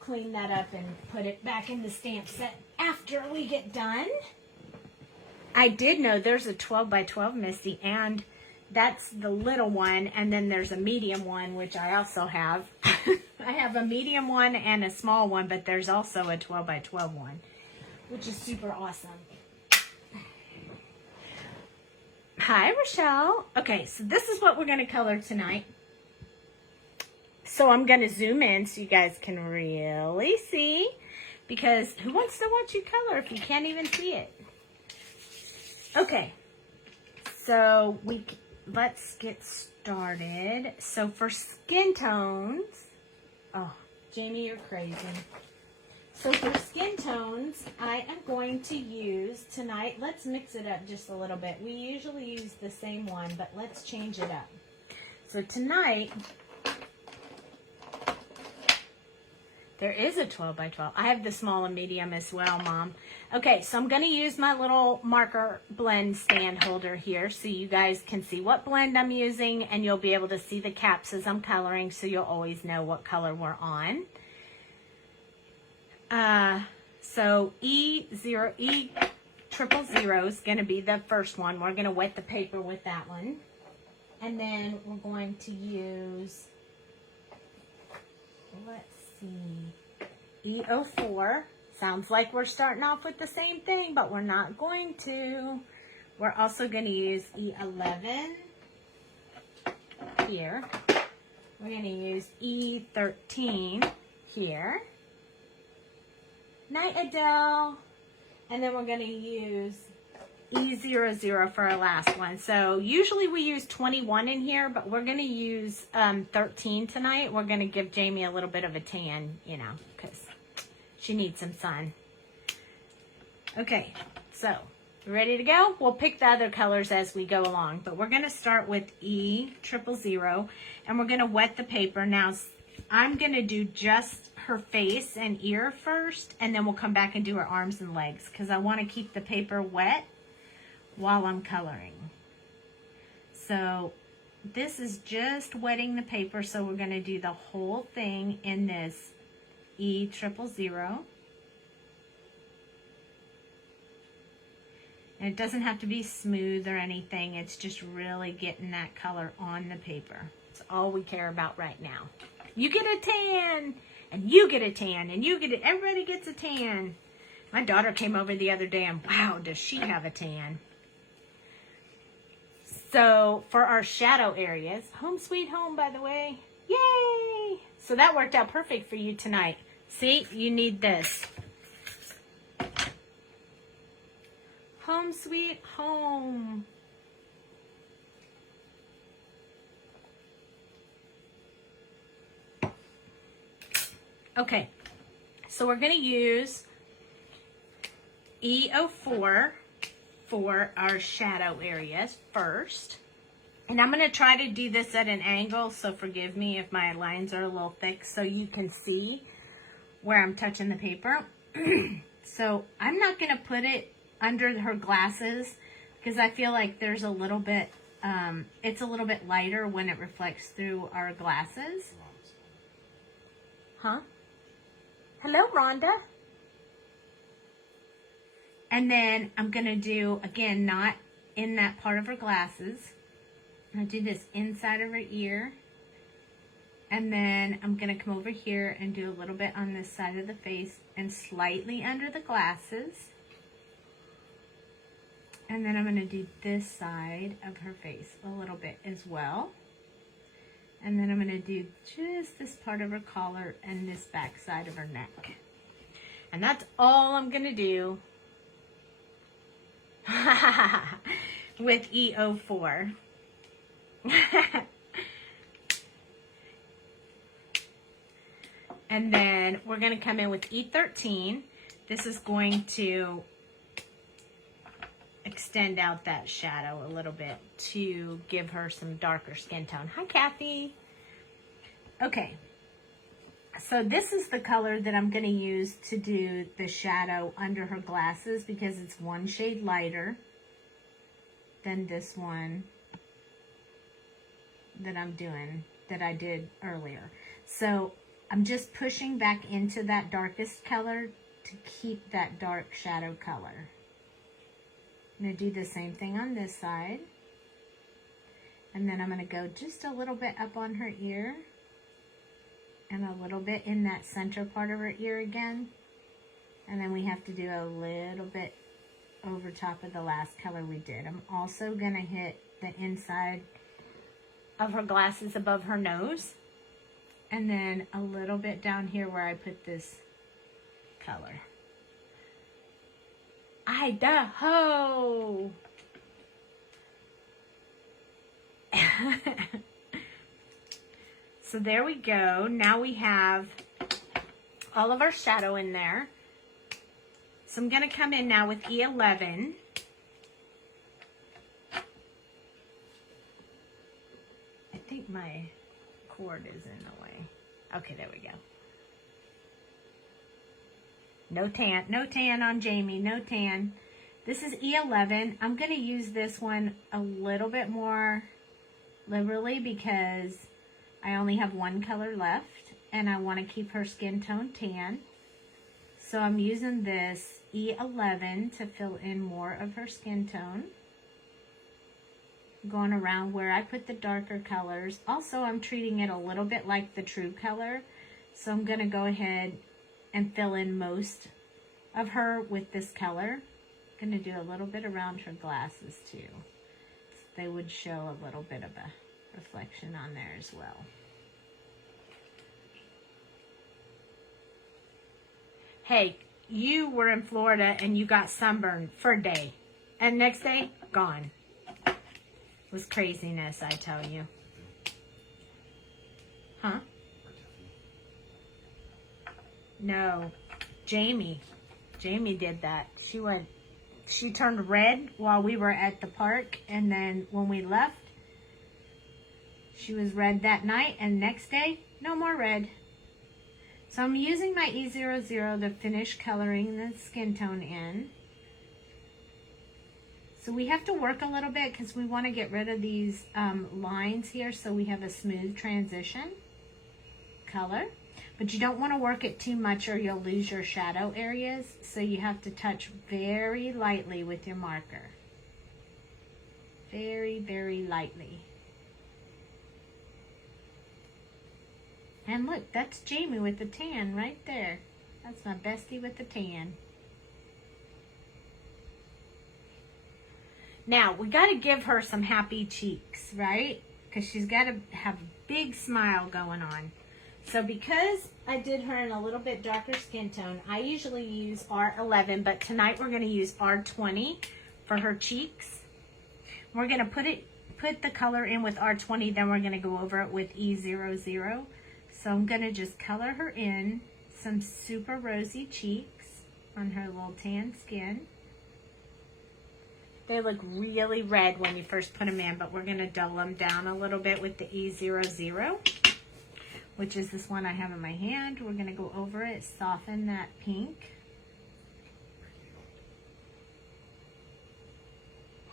clean that up and put it back in the stamp set after we get done. I did know there's a 12 by 12 Misty, and that's the little one, and then there's a medium one, which I also have. I have a medium one and a small one, but there's also a 12 by 12 one, which is super awesome. Hi, Rochelle. Okay, so this is what we're going to color tonight. So I'm going to zoom in so you guys can really see, because who wants to watch you color if you can't even see it? Okay, so let's get started. So for skin tones, oh, Jamie, you're crazy. So for skin tones, I am going to use tonight, let's mix it up just a little bit. We usually use the same one, but let's change it up. So tonight, there is a 12 by 12. I have the small and medium as well, Mom. Okay, so I'm going to use my little marker blend stand holder here so you guys can see what blend I'm using, and you'll be able to see the caps as I'm coloring, so you'll always know what color we're on. So E000 is going to be the first one. We're going to wet the paper with that one. And then we're going to use, let's see, E04. Sounds like we're starting off with the same thing, but we're not going to. We're also going to use E11 here. We're going to use E13 here. Night, Adele. And then we're going to use E00 for our last one. So usually we use 21 in here, but we're going to use 13 tonight. We're going to give Jamie a little bit of a tan, you know, because she needs some sun. Okay, so ready to go? We'll pick the other colors as we go along, but we're going to start with E000, and we're going to wet the paper. Now, I'm going to do just her face and ear first, and then we'll come back and do her arms and legs, because I want to keep the paper wet while I'm coloring. So this is just wetting the paper, so we're going to do the whole thing in this E000. And it doesn't have to be smooth or anything. It's just really getting that color on the paper. That's all we care about right now. You get a tan, and you get a tan, and you get it. Everybody gets a tan. My daughter came over the other day, and wow, does she have a tan. So for our shadow areas, home sweet home, by the way. Yay! So that worked out perfect for you tonight. See, you need this. Home sweet home. Okay, so we're going to use E04 for our shadow areas first. And I'm going to try to do this at an angle, so forgive me if my lines are a little thick so you can see where I'm touching the paper. So I'm not going to put it under her glasses because I feel like there's a little bit, it's a little bit lighter when it reflects through our glasses. Huh? Hello, Rhonda. And then I'm going to do, again, not in that part of her glasses. I'm going to do this inside of her ear. And then I'm going to come over here and do a little bit on this side of the face and slightly under the glasses. And then I'm going to do this side of her face a little bit as well. And then I'm going to do just this part of her collar and this back side of her neck. And that's all I'm going to do with E04. And then we're going to come in with E13. This is going to extend out that shadow a little bit to give her some darker skin tone. Hi, Kathy. Okay. So this is the color that I'm going to use to do the shadow under her glasses because it's one shade lighter than this one that I did earlier. So I'm just pushing back into that darkest color to keep that dark shadow color. I'm going to do the same thing on this side. And then I'm going to go just a little bit up on her ear. And a little bit in that center part of her ear again. And then we have to do a little bit over top of the last color we did. I'm also going to hit the inside of her glasses above her nose. And then a little bit down here where I put this color. Idaho! So there we go. Now we have all of our shadow in there. So I'm going to come in now with E11. I think my cord is in the way. Okay, there we go. No tan on Jamie, no tan. This is E11. I'm going to use this one a little bit more liberally because I only have one color left and I want to keep her skin tone tan. So I'm using this E11 to fill in more of her skin tone. Going around where I put the darker colors. Also, I'm treating it a little bit like the true color. So I'm going to go ahead and fill in most of her with this color. I'm going to do a little bit around her glasses too. So they would show a little bit of a reflection on there as well. Hey, you were in Florida and you got sunburned for a day. And next day, gone. It was craziness, I tell you. Huh? No. Jamie did that. She turned red while we were at the park, and then when we left, she was red that night, and next day, no more red. So I'm using my E00 to finish coloring the skin tone in. So we have to work a little bit because we want to get rid of these lines here so we have a smooth transition color. But you don't want to work it too much or you'll lose your shadow areas. So you have to touch very lightly with your marker. Very, very lightly. And look, that's Jamie with the tan right there. That's my bestie with the tan. Now, we got to give her some happy cheeks, right? Because she's got to have a big smile going on. So because I did her in a little bit darker skin tone, I usually use R11, but tonight we're going to use R20 for her cheeks. We're going to put the color in with R20, then we're going to go over it with E00. So I'm going to just color her in some super rosy cheeks on her little tan skin. They look really red when you first put them in, but we're going to dull them down a little bit with the E00, which is this one I have in my hand. We're going to go over it, soften that pink.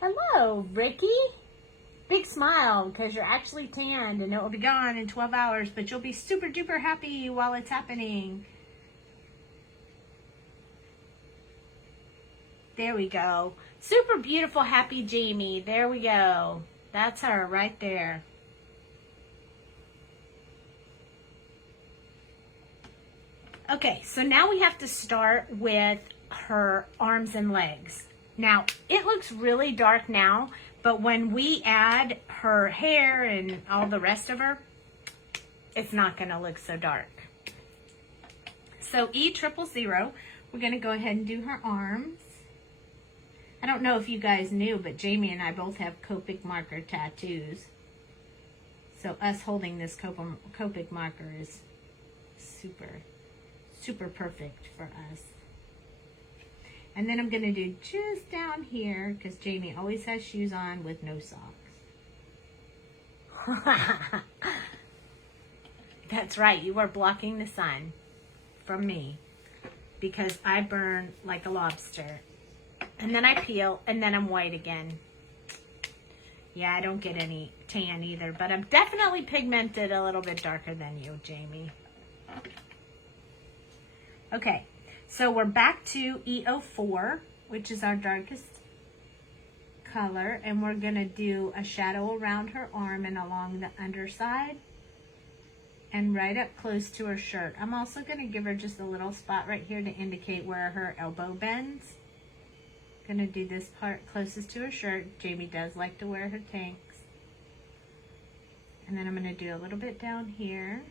Hello, Ricky. Big smile because you're actually tanned and it will be gone in 12 hours, but you'll be super duper happy while it's happening. There we go. Super beautiful, happy Jamie. There we go. That's her right there. Okay, so now we have to start with her arms and legs. Now, it looks really dark now, but when we add her hair and all the rest of her, it's not going to look so dark. So E000, we're going to go ahead and do her arms. I don't know if you guys knew, but Jamie and I both have copic marker tattoos. So us holding this copic marker is super, super perfect for us. And then I'm going to do just down here, because Jamie always has shoes on with no socks. That's right, you are blocking the sun from me, because I burn like a lobster. And then I peel, and then I'm white again. Yeah, I don't get any tan either, but I'm definitely pigmented a little bit darker than you, Jamie. Okay, so we're back to E04, which is our darkest color, and we're going to do a shadow around her arm and along the underside and right up close to her shirt. I'm also going to give her just a little spot right here to indicate where her elbow bends. Going to do this part closest to her shirt. Jamie does like to wear her tanks. And then I'm going to do a little bit down here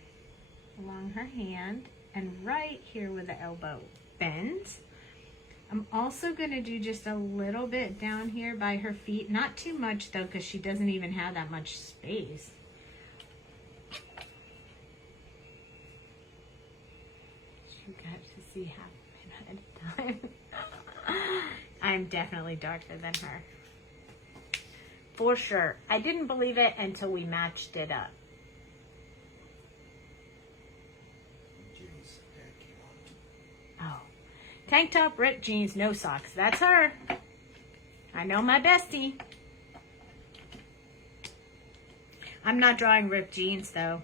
along her hand and right here where the elbow bends. I'm also going to do just a little bit down here by her feet. Not too much though, because she doesn't even have that much space. You got to see half a minute at a time. I'm definitely darker than her. For sure. I didn't believe it until we matched it up. Oh. Tank top, ripped jeans, no socks. That's her. I know my bestie. I'm not drawing ripped jeans though.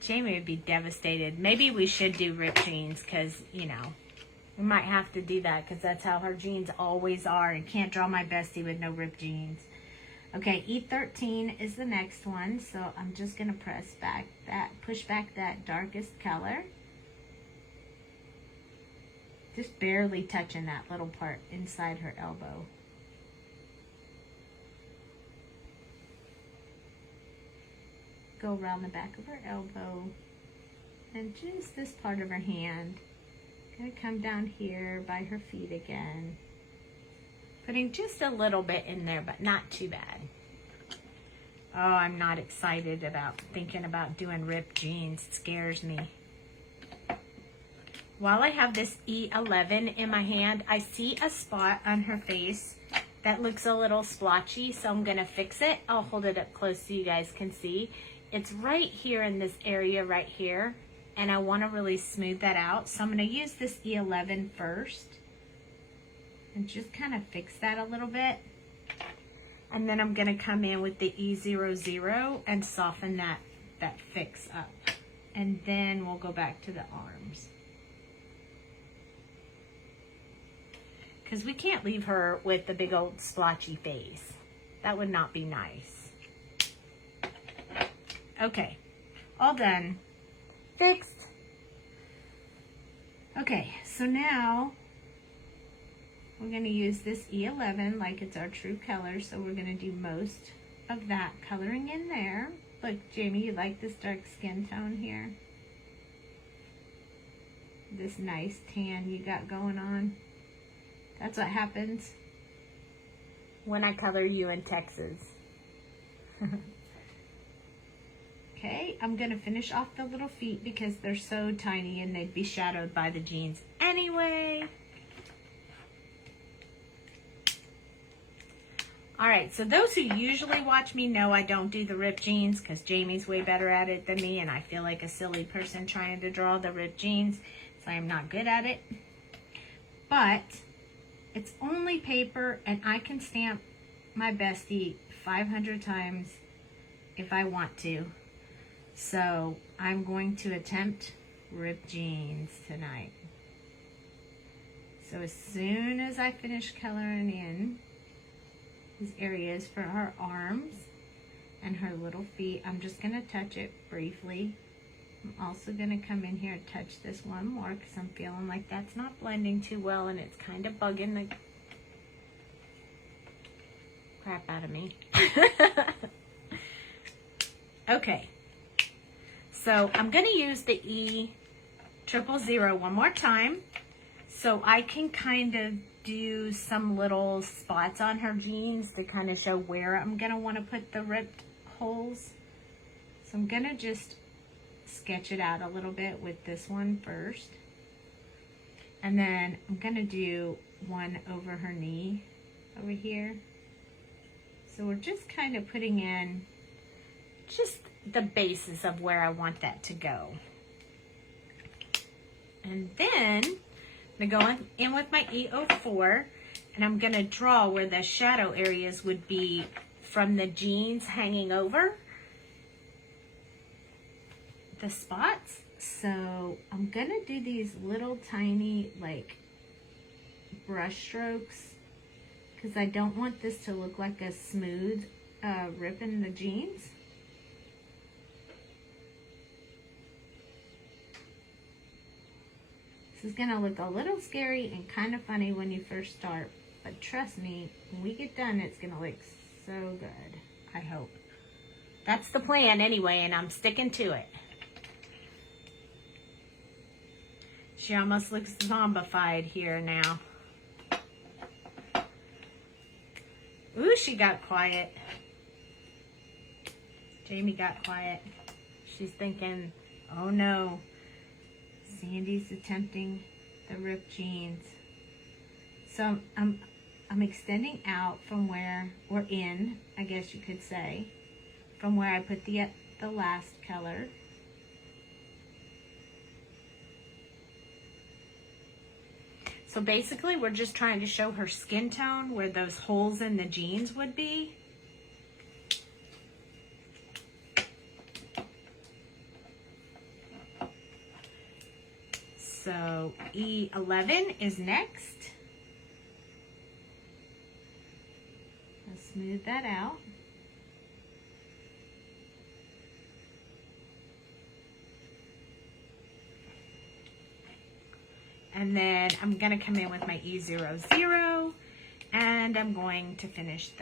Jamie would be devastated. Maybe we should do ripped jeans because, you know, we might have to do that because that's how her jeans always are. And can't draw my bestie with no ripped jeans. Okay, E13 is the next one. So I'm just going to push back that darkest color. Just barely touching that little part inside her elbow. Go around the back of her elbow and just this part of her hand. Gonna come down here by her feet again. Putting just a little bit in there, but not too bad. Oh, I'm not excited about thinking about doing ripped jeans. It scares me. While I have this E11 in my hand, I see a spot on her face that looks a little splotchy, so I'm gonna fix it. I'll hold it up close so you guys can see. It's right here in this area right here, and I want to really smooth that out. So I'm going to use this E11 first and just kind of fix that a little bit. And then I'm going to come in with the E00 and soften that fix up. And then we'll go back to the arms. Because we can't leave her with the big old splotchy face. That would not be nice. Okay, all done. Fixed. Okay, so now we're going to use this E11 like it's our true color. So we're going to do most of that coloring in there. Look, Jamie, you like this dark skin tone here? This nice tan you got going on. That's what happens when I color you in Texas. Okay, I'm going to finish off the little feet because they're so tiny and they'd be shadowed by the jeans anyway. Alright, so those who usually watch me know I don't do the ripped jeans because Jamie's way better at it than me, and I feel like a silly person trying to draw the ripped jeans, so I am not good at it. But it's only paper, and I can stamp my bestie 500 times if I want to. So I'm going to attempt ripped jeans tonight. So as soon as I finish coloring in these areas for her arms and her little feet, I'm just going to touch it briefly I'm also going to come in here and touch this one more because I'm feeling like that's not blending too well and it's kind of bugging the crap out of me. Okay, so I'm going to use the E000 one more time so I can kind of do some little spots on her jeans to kind of show where I'm going to want to put the ripped holes. So I'm going to just sketch it out a little bit with this one first. And then I'm going to do one over her knee over here. So we're just kind of putting in just the basis of where I want that to go. And then I'm going to go in with my E04 and I'm going to draw where the shadow areas would be from the jeans hanging over the spots. So I'm going to do these little tiny like brush strokes because I don't want this to look like a smooth rip in the jeans. This is going to look a little scary and kind of funny when you first start, but trust me, when we get done, it's going to look so good, I hope. That's the plan anyway, and I'm sticking to it. She almost looks zombified here now. Ooh, she got quiet. Jamie got quiet. She's thinking, oh no. Sandy's attempting the ripped jeans. So I'm extending out from where, or in, I guess you could say, from where I put the last color. So basically we're just trying to show her skin tone where those holes in the jeans would be. So E11 is next. Let's smooth that out. And then I'm going to come in with my E00 and I'm going to finish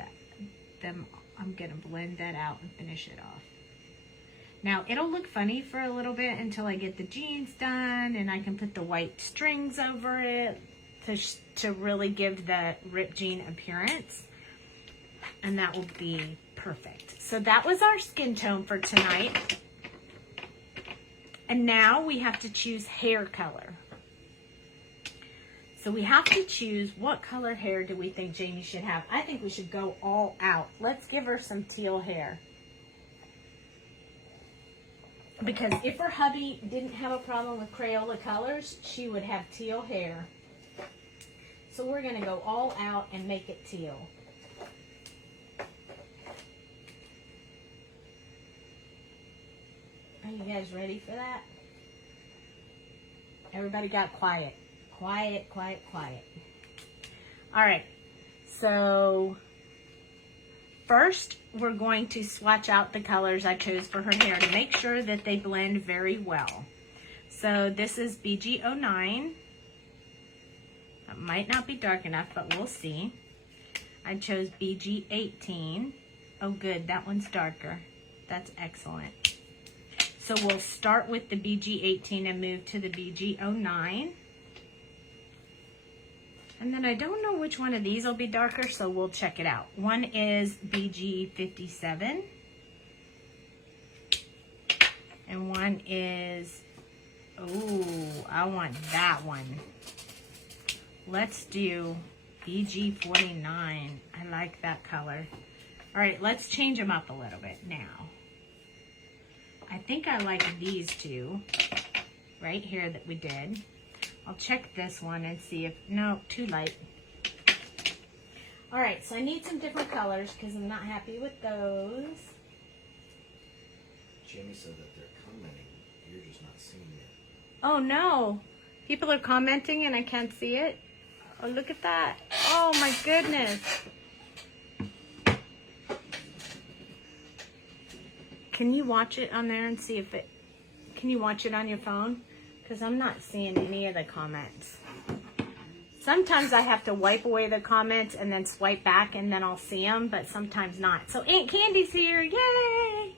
them. I'm going to blend that out and finish it off. Now, it'll look funny for a little bit until I get the jeans done and I can put the white strings over it to really give the ripped jean appearance. And that will be perfect. So that was our skin tone for tonight. And now we have to choose hair color. So we have to choose what color hair do we think Jamie should have. I think we should go all out. Let's give her some teal hair. Because if her hubby didn't have a problem with Crayola colors, she would have teal hair. So we're going to go all out and make it teal. Are you guys ready for that? Everybody got quiet. Quiet, quiet, quiet. All right. So first, we're going to swatch out the colors I chose for her hair to make sure that they blend very well. So this is BG09. It might not be dark enough, but we'll see. I chose BG18. Oh good, that one's darker. That's excellent. So we'll start with the BG18 and move to the BG09. And then I don't know which one of these will be darker, so we'll check it out. One is BG57. And one is, oh, I want that one. Let's do BG49. I like that color. All right, let's change them up a little bit now. I think I like these two right here that we did. I'll check this one and see if, no, too light. All right, so I need some different colors because I'm not happy with those. Jamie said that they're commenting. You're just not seeing it. Oh no, people are commenting and I can't see it. Oh, look at that. Oh my goodness. Can you watch it on there and see if it, Can you watch it on your phone? Because I'm not seeing any of the comments. Sometimes I have to wipe away the comments and then swipe back and then I'll see them, but sometimes not. So Aunt Candy's here, yay!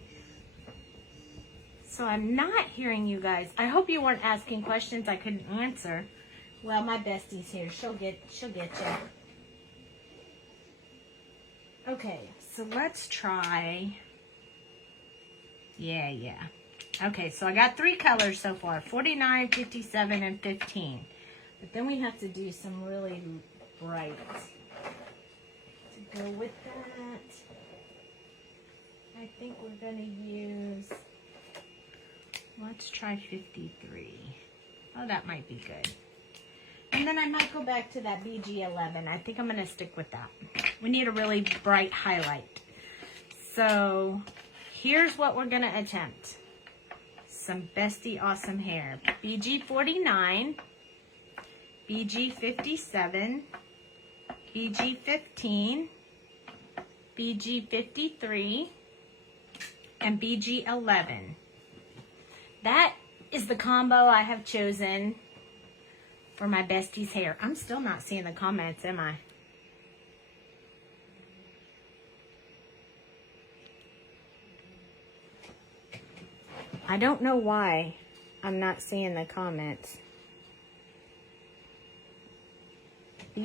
So I'm not hearing you guys. I hope you weren't asking questions I couldn't answer. Well, my bestie's here. She'll get you. Okay, so let's try. Yeah. Okay, so I got 3 colors so far, 49, 57, and 15. But then we have to do some really bright to go with that. I think we're going to use, let's try 53. Oh, that might be good. And then I might go back to that BG11. I think I'm going to stick with that. We need a really bright highlight. So here's what we're going to attempt. Some Bestie Awesome Hair. BG49, BG57, BG15, BG53, and BG11. That is the combo I have chosen for my bestie's hair. I'm still not seeing the comments, am I? I don't know why I'm not seeing the comments.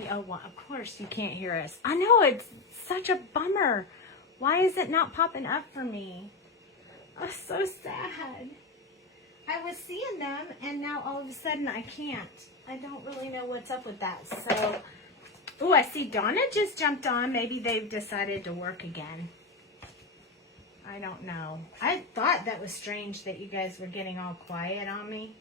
Oh, well, of course you can't hear us. I know, it's such a bummer. Why is it not popping up for me? Oh, so sad. I was seeing them and now all of a sudden I can't. I don't really know what's up with that. So, oh, I see Donna just jumped on. Maybe they've decided to work again. I don't know. I thought that was strange that you guys were getting all quiet on me.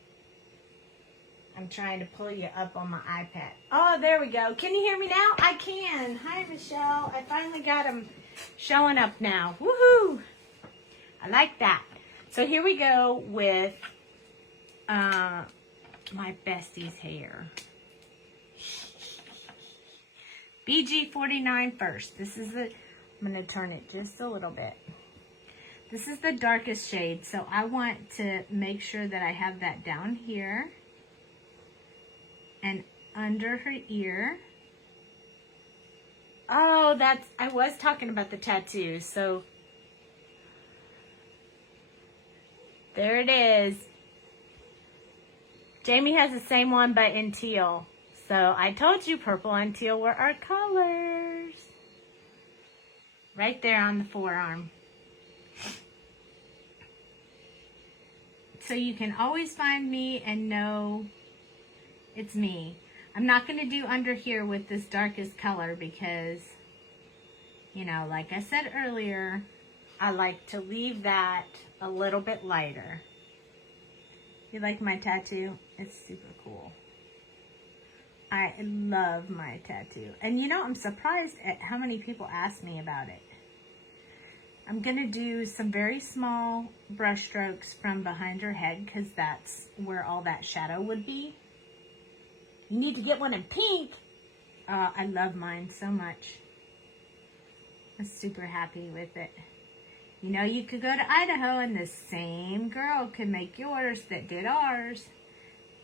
I'm trying to pull you up on my iPad. Oh, there we go. Can you hear me now? I can. Hi, Michelle. I finally got them showing up now. Woohoo! I like that. So here we go with my bestie's hair. BG49 first. This is the, I'm going to turn it just a little bit. This is the darkest shade, so I want to make sure that I have that down here and under her ear. Oh, that's, I was talking about the tattoos, so there it is. Jamie has the same one, but in teal. So I told you purple and teal were our colors. Right there on the forearm. So you can always find me and know it's me. I'm not going to do under here with this darkest color because, you know, like I said earlier, I like to leave that a little bit lighter. You like my tattoo? It's super cool. I love my tattoo. And you know, I'm surprised at how many people ask me about it. I'm going to do some very small brush strokes from behind her head because that's where all that shadow would be. You need to get one in pink. I love mine so much. I'm super happy with it. You know, you could go to Idaho and the same girl could make yours that did ours.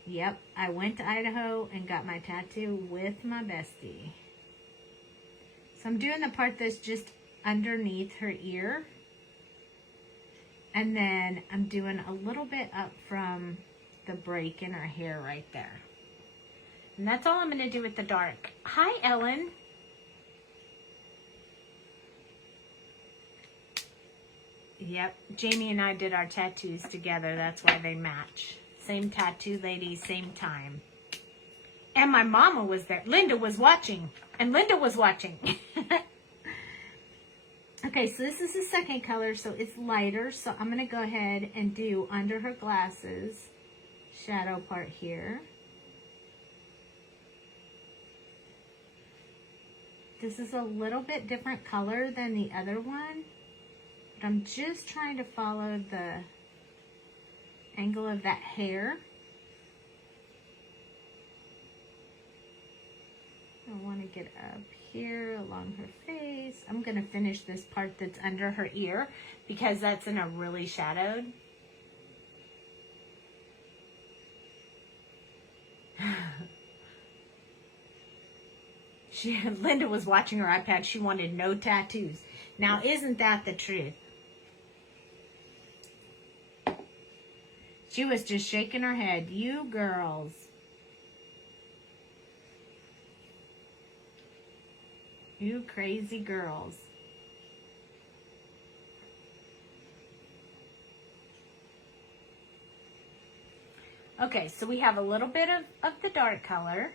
Yep, I went to Idaho and got my tattoo with my bestie. So I'm doing the part that's just underneath her ear. And then I'm doing a little bit up from the break in her hair right there. And that's all I'm going to do with the dark. Hi, Ellen. Yep, Jamie and I did our tattoos together. That's why they match. Same tattoo lady, same time. And my mama was there. Linda was watching. And Linda was watching. Okay, so this is the second color, so it's lighter. So I'm going to go ahead and do under her glasses, shadow part here. This is a little bit different color than the other one. But I'm just trying to follow the angle of that hair. I want to get up here along her face. I'm going to finish this part that's under her ear because that's in a really shadowed. Linda was watching her iPad. She wanted no tattoos. Now, isn't that the truth? She was just shaking her head. You girls. You crazy girls. Okay, so we have a little bit of the dark color.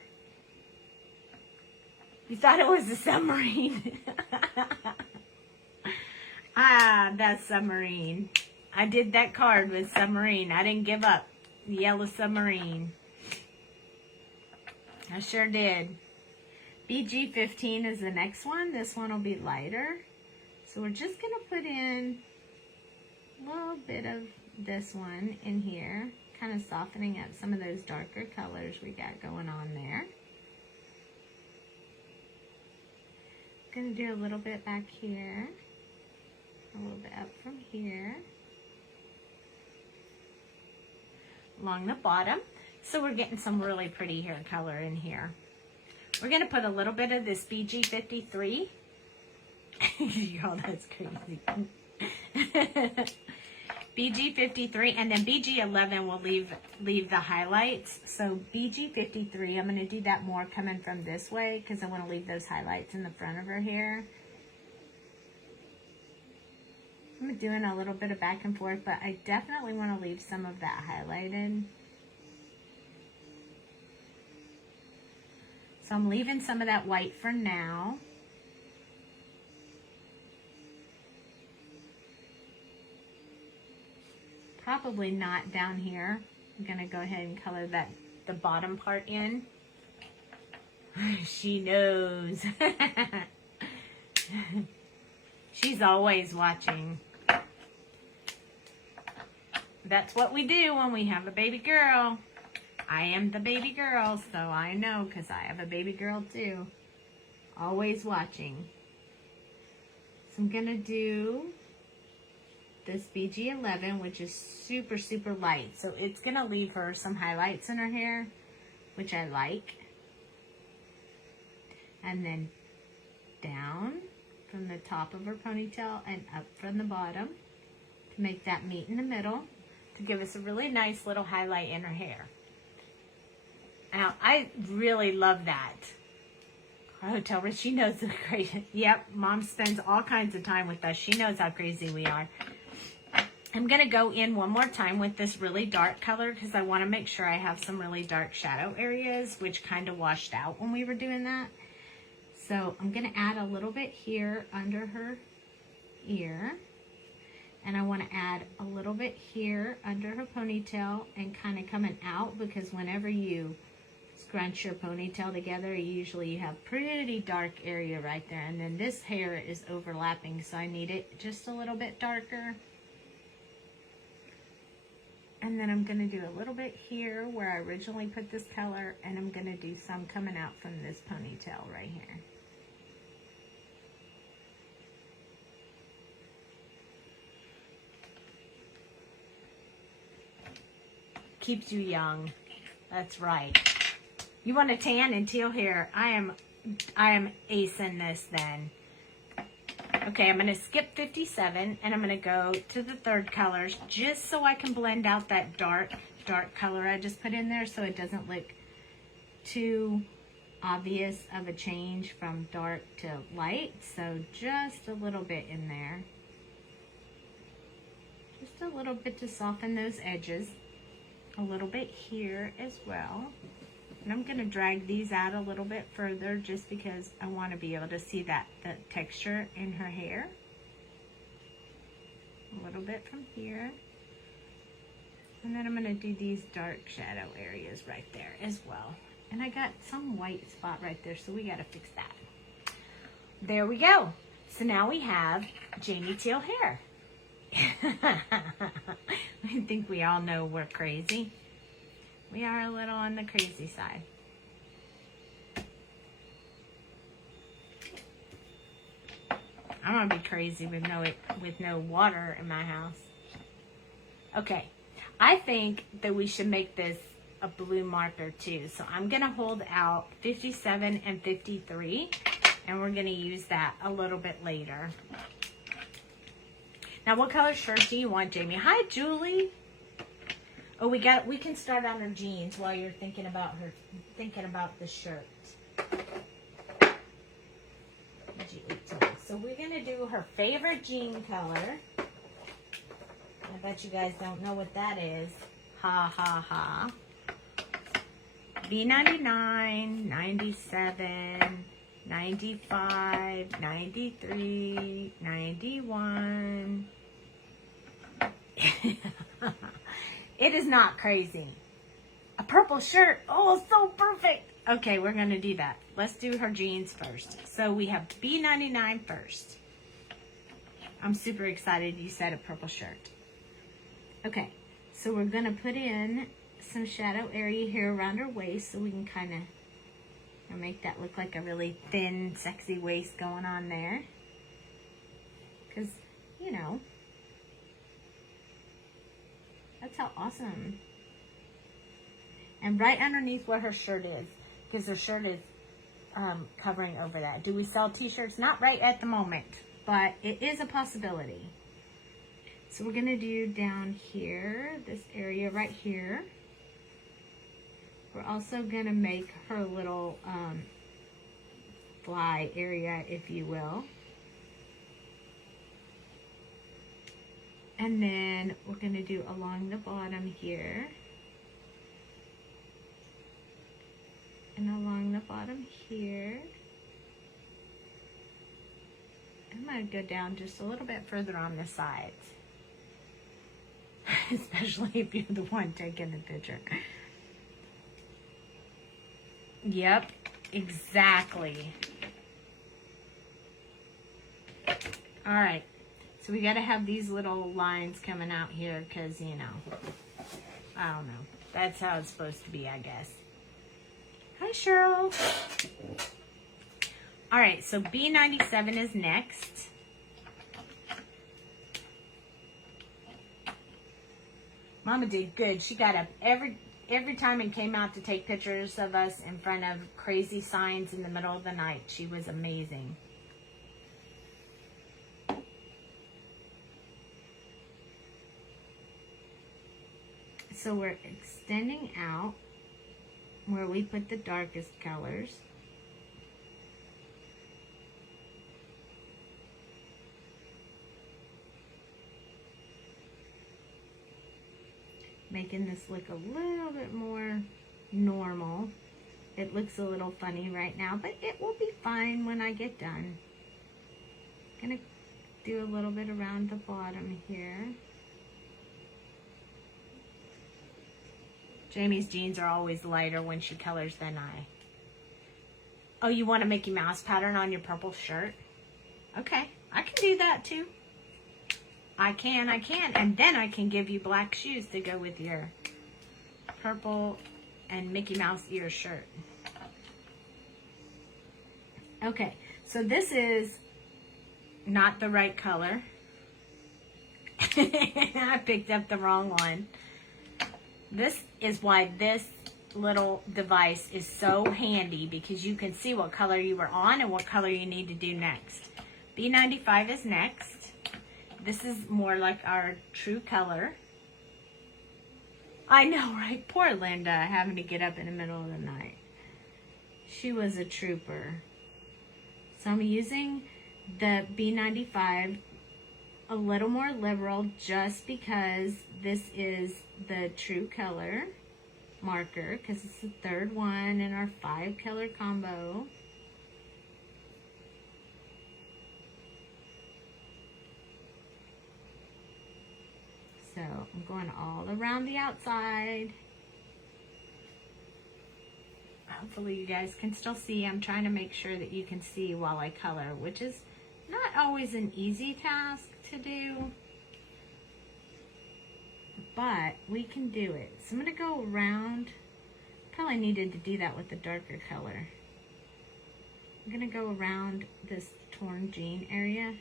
You thought it was a submarine. Ah, that's submarine. I did that card with submarine. I didn't give up. Yellow submarine. I sure did. BG15 is the next one. This one will be lighter. So we're just going to put in a little bit of this one in here. Kind of softening up some of those darker colors we got going on there. Going to do a little bit back here. A little bit up from here. Along the bottom. So we're getting some really pretty hair color in here. We're going to put a little bit of this BG53. Y'all, that's crazy. BG53, and then BG11 will leave the highlights. So BG53, I'm going to do that more coming from this way because I want to leave those highlights in the front of her hair. I'm doing a little bit of back and forth, but I definitely want to leave some of that highlighted. So I'm leaving some of that white for now. Probably not down here. I'm going to go ahead and color the bottom part in. She knows. She's always watching. That's what we do when we have a baby girl. I am the baby girl, so I know because I have a baby girl too. Always watching. So I'm going to do this BG11, which is super, super light. So it's going to leave her some highlights in her hair, which I like. And then down from the top of her ponytail and up from the bottom to make that meet in the middle to give us a really nice little highlight in her hair. Now, I really love that. Our hotel room, she knows the crazy. Yep, Mom spends all kinds of time with us. She knows how crazy we are. I'm going to go in one more time with this really dark color because I want to make sure I have some really dark shadow areas, which kind of washed out when we were doing that. So I'm going to add a little bit here under her ear. And I want to add a little bit here under her ponytail and kind of coming out because whenever you scrunch your ponytail together, usually you have pretty dark area right there. And then this hair is overlapping, so I need it just a little bit darker. And then I'm going to do a little bit here where I originally put this color, and I'm going to do some coming out from this ponytail right here. Keeps you young. That's right. You want a tan and teal hair? I am acing this then. Okay, I'm going to skip 57 and I'm going to go to the third colors just so I can blend out that dark color I just put in there so it doesn't look too obvious of a change from dark to light. So just a little bit in there. Just a little bit to soften those edges. A little bit here as well. And I'm going to drag these out a little bit further just because I want to be able to see the texture in her hair. A little bit from here. And then I'm going to do these dark shadow areas right there as well. And I got some white spot right there, so we got to fix that. There we go. So now we have Jamie Teal hair. I think we all know we're crazy. We are a little on the crazy side. I'm gonna be crazy with no water in my house. Okay, I think that we should make this a blue marker too. So I'm gonna hold out 57 and 53, and we're gonna use that a little bit later. Now, what color shirt do you want, Jamie? Hi, Julie. Oh, we can start on her jeans while you're thinking about the shirt. So we're gonna do her favorite jean color. I bet you guys don't know what that is. Ha ha ha. B99, 97, 95, 93, 91. It is not crazy. A purple shirt. Oh, so perfect. Okay, we're going to do that. Let's do her jeans first. So we have B99 first. I'm super excited you said a purple shirt. Okay, so we're going to put in some shadow area here around her waist so we can kind of make that look like a really thin, sexy waist going on there. Because, you know, that's how awesome. And right underneath where her shirt is, because her shirt is covering over that. Do we sell t-shirts? Not right at the moment, but it is a possibility. So we're going to do down here, this area right here. We're also going to make her little fly area, if you will. And then we're going to do along the bottom here. And along the bottom here. I'm going to go down just a little bit further on the sides. Especially if you're the one taking the picture. Yep, exactly. All right. So we got to have these little lines coming out here because, you know, I don't know. That's how it's supposed to be, I guess. Hi, Cheryl. All right, so B97 is next. Mama did good. She got up every time and came out to take pictures of us in front of crazy signs in the middle of the night. She was amazing. So we're extending out where we put the darkest colors. Making this look a little bit more normal. It looks a little funny right now, but it will be fine when I get done. Gonna do a little bit around the bottom here. Jamie's jeans are always lighter when she colors than I. Oh, you want a Mickey Mouse pattern on your purple shirt? Okay, I can do that too. I can. And then I can give you black shoes to go with your purple and Mickey Mouse ear shirt. Okay, so this is not the right color. I picked up the wrong one. This is why this little device is so handy, because you can see what color you were on and what color you need to do next. B95 is next. This is more like our true color. I know, right? Poor Linda having to get up in the middle of the night. She was a trooper. So I'm using the B95 a little more liberal just because this is the true color marker, because it's the third one in our 5-color combo. So I'm going all around the outside. Hopefully you guys can still see. I'm trying to make sure that you can see while I color, which is not always an easy task to do, but we can do it. So I'm going to go around. Probably needed to do that with the darker color. I'm going to go around this torn jean area.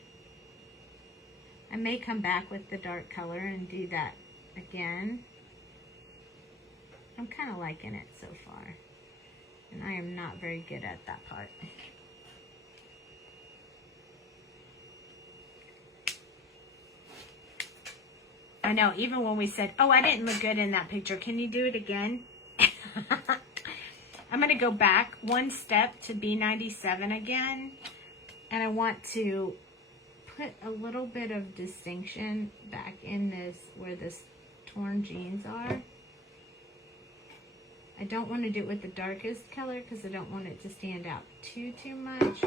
I may come back with the dark color and do that again. I'm kind of liking it so far. And I am not very good at that part. I know, even when we said, oh, I didn't look good in that picture. Can you do it again? I'm going to go back one step to B97 again. And I want to put a little bit of distinction back in this, where this torn jeans are. I don't want to do it with the darkest color because I don't want it to stand out too much.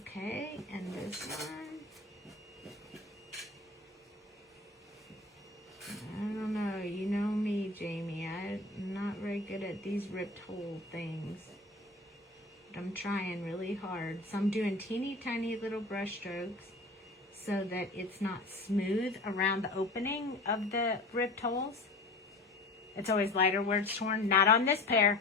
Okay, and this one. I don't know, you know me, Jamie. I'm not very good at these ripped hole things. But I'm trying really hard. So I'm doing teeny tiny little brush strokes so that it's not smooth around the opening of the ripped holes. It's always lighter where it's torn. Not on this pair.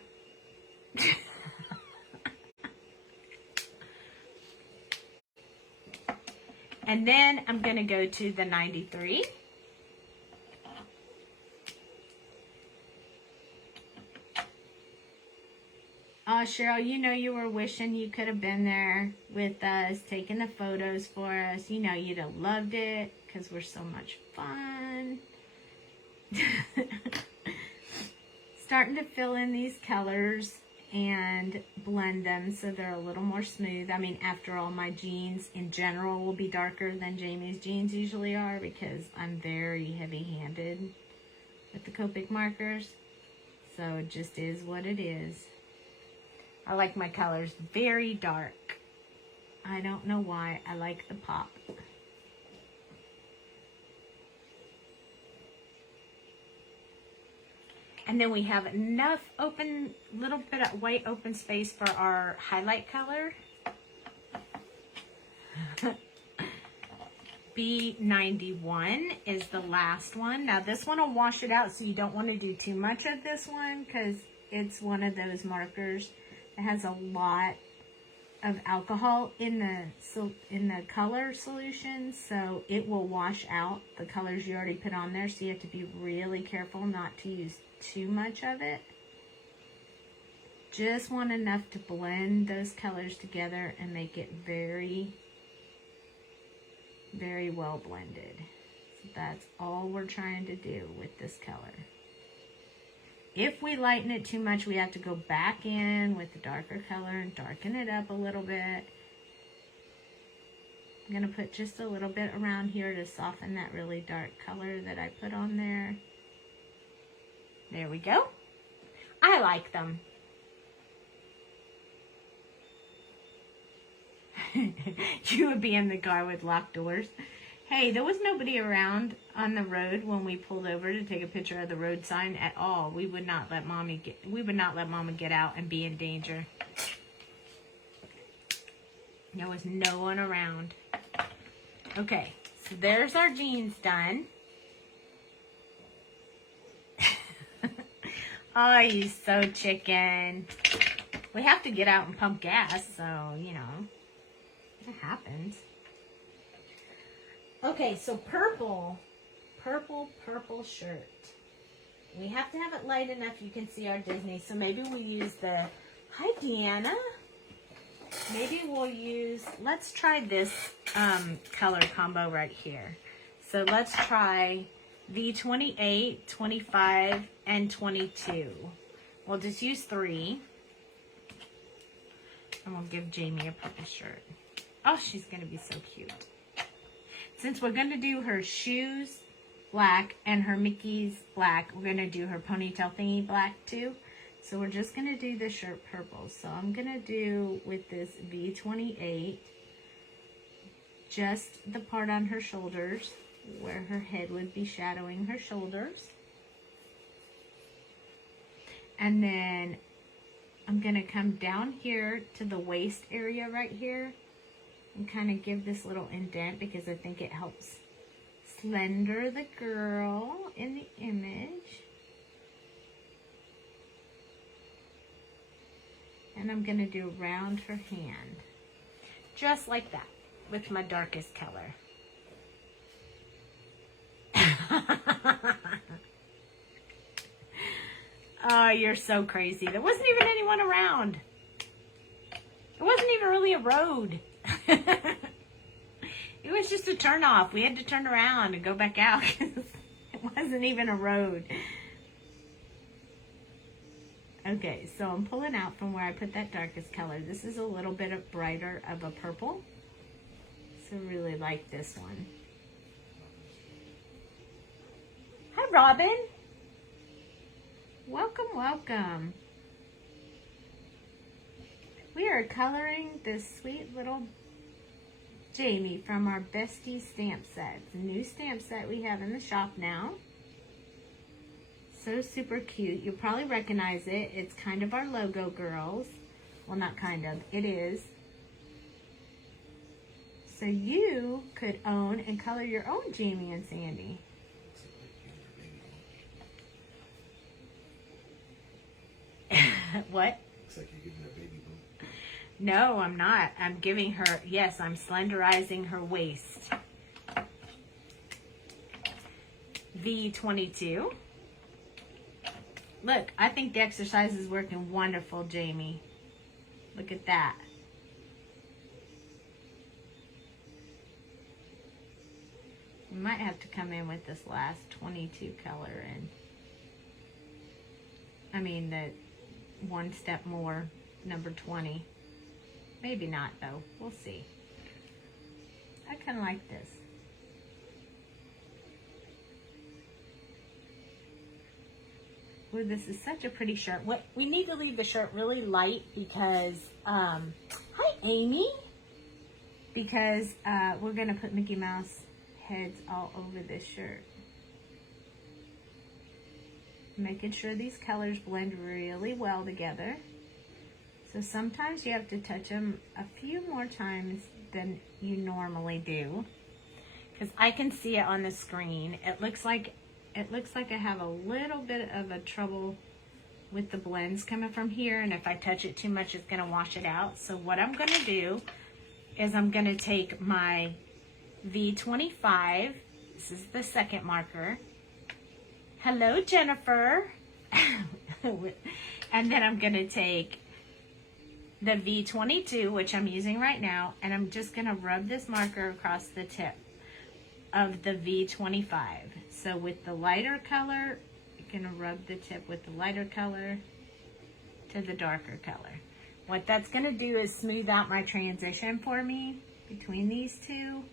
And then I'm going to go to the 93. Oh, Cheryl, you know you were wishing you could have been there with us, taking the photos for us. You know you'd have loved it because we're so much fun. Starting to fill in these colors and blend them so they're a little more smooth. I mean, after all, my jeans in general will be darker than Jamie's jeans usually are because I'm very heavy-handed with the Copic markers. So it just is what it is. I like my colors very dark. I don't know why. I like the pop. And then we have enough open, little bit of white open space for our highlight color. B91 is the last one. Now this one will wash it out, so you don't want to do too much of this one because it's one of those markers. It has a lot of alcohol in the color solution, so it will wash out the colors you already put on there, so you have to be really careful not to use too much of it. Just want enough to blend those colors together and make it very, very well blended. So that's all we're trying to do with this color. If we lighten it too much, we have to go back in with the darker color and darken it up a little bit. I'm going to put just a little bit around here to soften that really dark color that I put on there. There we go. I like them. You would be in the car with locked doors. Hey, there was nobody around on the road when we pulled over to take a picture of the road sign at all. We would not let Mama get out and be in danger. There was no one around. Okay, so there's our jeans done. Oh, you so chicken. We have to get out and pump gas, so, you know, it happens. Okay, so purple shirt. We have to have it light enough you can see our Disney. So maybe we'll use the, hi Deanna. Maybe we'll use, let's try this color combo right here. So let's try the 28, 25, and 22. We'll just use 3. And we'll give Jamie a purple shirt. Oh, she's going to be so cute. Since we're going to do her shoes black and her Mickey's black, we're going to do her ponytail thingy black too. So we're just going to do the shirt purple. So I'm going to do with this V28 just the part on her shoulders where her head would be shadowing her shoulders. And then I'm going to come down here to the waist area right here and kind of give this little indent because I think it helps slender the girl in the image. And I'm going to do around her hand. Just like that with my darkest color. Oh, you're so crazy. There wasn't even anyone around. It wasn't even really a road. It was just a turn off. We had to turn around and go back out. It wasn't even a road. Okay, so I'm pulling out from where I put that darkest color. This is a little bit of brighter of a purple. So really like this one. Hi, Robin. Welcome, welcome. We are coloring this sweet little Jamie from our Bestie stamp set. It's a new stamp set we have in the shop now. So super cute. You'll probably recognize it. It's kind of our logo, girls. Well, not kind of. It is. So you could own and color your own Jamie and Sandy. What? Looks like you're giving her a baby bump. No, I'm not. I'm giving her, yes, I'm slenderizing her waist. V22. Look, I think the exercise is working wonderful, Jamie. Look at that. We might have to come in with this last 22 color and, I mean, the one step more, number 20. Maybe not, though. We'll see. I kind of like this. Ooh, this is such a pretty shirt. What we need to leave the shirt really light because, hi Amy, because we're going to put Mickey Mouse heads all over this shirt. Making sure these colors blend really well together. So sometimes you have to touch them a few more times than you normally do. Because I can see it on the screen. It looks like I have a little bit of a trouble with the blends coming from here. And if I touch it too much, it's going to wash it out. So what I'm going to do is I'm going to take my V25. This is the second marker. Hello, Jennifer. And then I'm going to take the V22, which I'm using right now, and I'm just going to rub this marker across the tip of the V25. So with the lighter color, you're going to rub the tip with the lighter color to the darker color. What that's going to do is smooth out my transition for me between these two,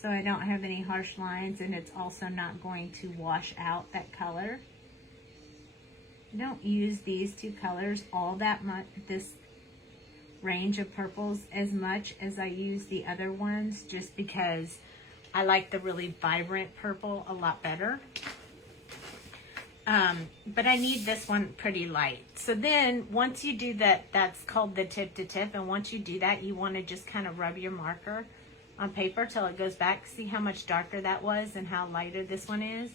so I don't have any harsh lines, and it's also not going to wash out that color. I don't use these two colors all that much, this range of purples, as much as I use the other ones, just because I like the really vibrant purple a lot better. But I need this one pretty light. So then once you do that, that's called the tip to tip, and once you do that, you want to just kind of rub your marker on paper till it goes back. See how much darker that was and how lighter this one is.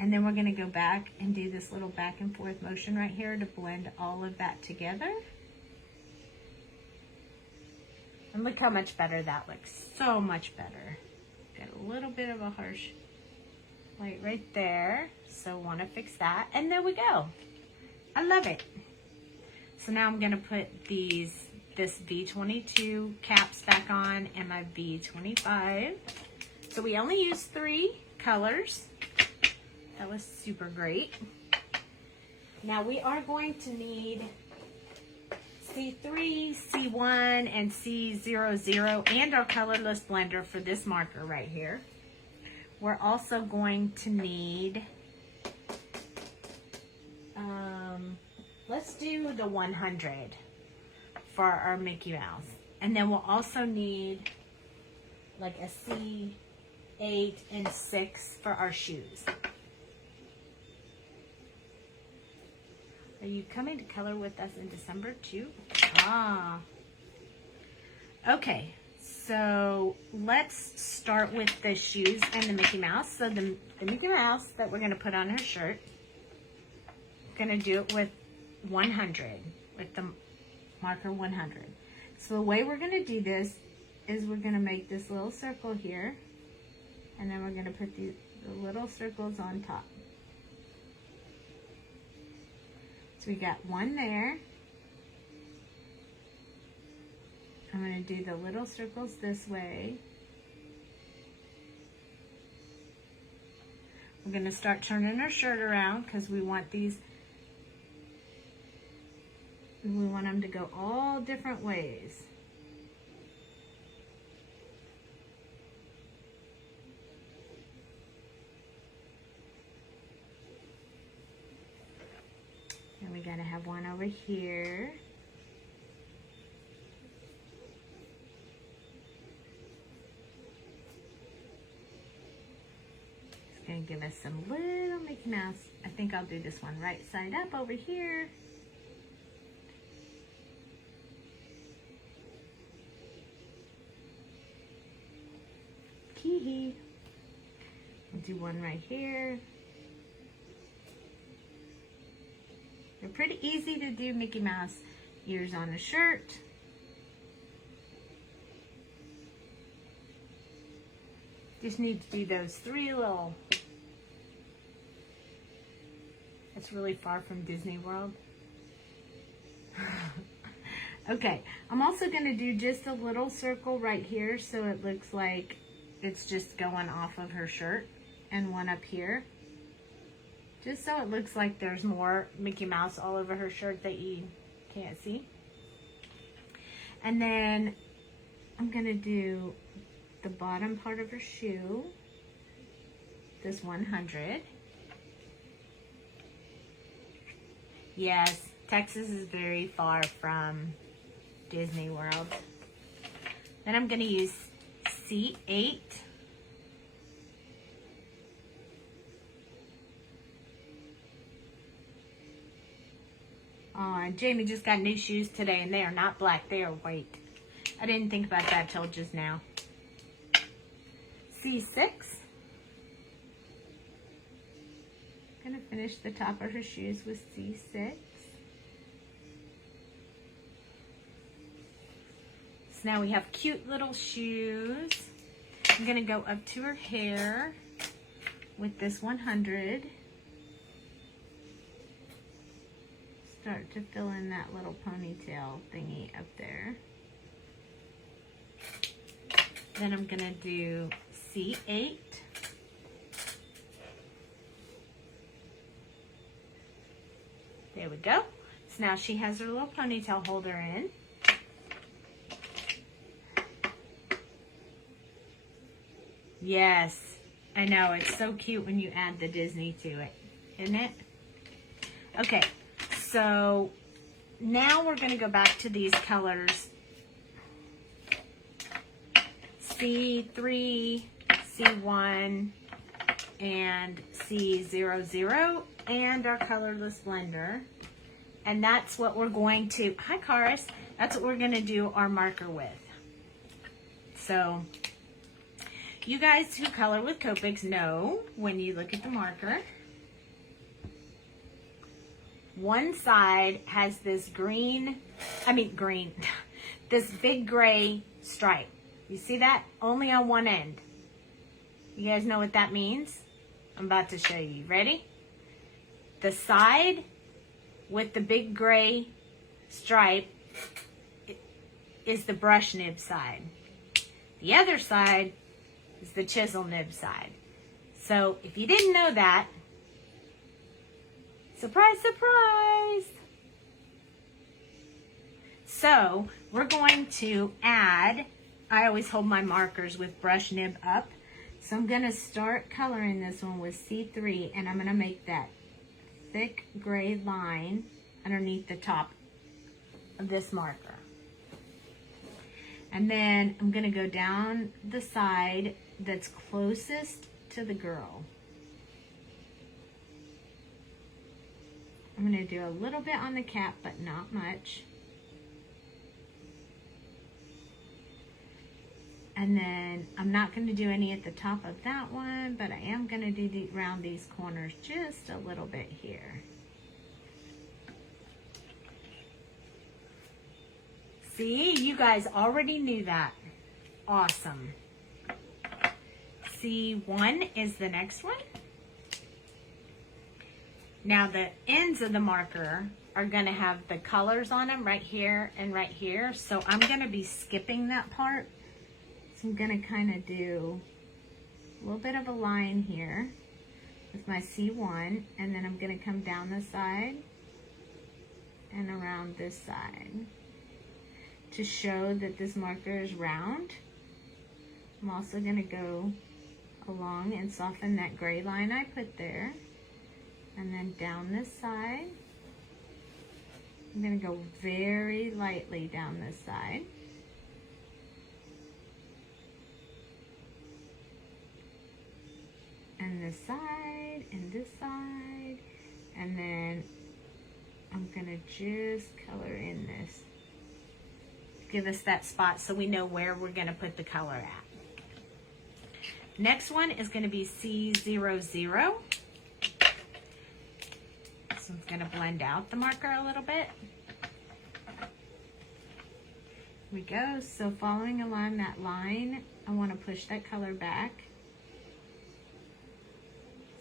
And then we're going to go back and do this little back and forth motion right here to blend all of that together. And look how much better that looks. So much better. Got a little bit of a harsh light right there. So want to fix that. And there we go. I love it. So now I'm going to put this V22 caps back on and my V25. So we only used 3 colors. That was super great. Now we are going to need C3, C1, and C00 and our colorless blender for this marker right here. We're also going to need, let's do the 100 for our Mickey Mouse. And then we'll also need like a C8 and 6 for our shoes. Are you coming to color with us in December too? Ah. Okay, so let's start with the shoes and the Mickey Mouse. So the Mickey Mouse that we're going to put on her shirt, we're going to do it with 100, with the marker 100. So the way we're going to do this is we're going to make this little circle here, and then we're going to put the little circles on top. So we got one there. I'm going to do the little circles this way. We're going to start turning our shirt around because we want these, we want them to go all different ways. And we got to have one over here. It's going to give us some little Mickey Mouse. I think I'll do this one right side up over here. Hee. We'll do one right here. They're pretty easy to do Mickey Mouse ears on a shirt. Just need to do those three little. It's really far from Disney World. Okay, I'm also going to do just a little circle right here so it looks like it's just going off of her shirt, and one up here. Just so it looks like there's more Mickey Mouse all over her shirt that you can't see. And then I'm going to do the bottom part of her shoe, this 100. Yes, Texas is very far from Disney World. Then I'm going to use C8. Oh, and Jamie just got new shoes today, and they are not black, they are white. I didn't think about that till just now. C6. Gonna finish the top of her shoes with C6. So now we have cute little shoes. I'm gonna go up to her hair with this 100. Start to fill in that little ponytail thingy up there. Then I'm gonna do C8. There we go. So now she has her little ponytail holder in. Yes, I know, it's so cute when you add the Disney to it, isn't it? Okay, so now we're going to go back to these colors. C3, C1, and C00, and our colorless blender. And that's what we're going to, hi Karis, that's what we're going to do our marker with. So, you guys who color with Copics know when you look at the marker, one side has this this big gray stripe. You see that? Only on one end. You guys know what that means? I'm about to show you. Ready? The side with the big gray stripe is the brush nib side. The other side is the chisel nib side. So if you didn't know that, surprise, surprise. So we're going to add, I always hold my markers with brush nib up. So I'm going to start coloring this one with C3, and I'm going to make that thick gray line underneath the top of this marker. And then I'm going to go down the side that's closest to the girl. I'm going to do a little bit on the cap, but not much. And then I'm not going to do any at the top of that one, but I am going to do around these corners just a little bit here. See, you guys already knew that. Awesome. C1 is the next one. Now the ends of the marker are going to have the colors on them right here and right here. So I'm going to be skipping that part. So I'm going to kind of do a little bit of a line here with my C1, and then I'm going to come down the side and around this side to show that this marker is round. I'm also going to go along and soften that gray line I put there, and then down this side. I'm going to go very lightly down this side. And this side, and this side, and then I'm gonna just color in this. Give us that spot so we know where we're gonna put the color at. Next one is gonna be C00. So I'm gonna blend out the marker a little bit. Here we go. So following along that line, I wanna push that color back.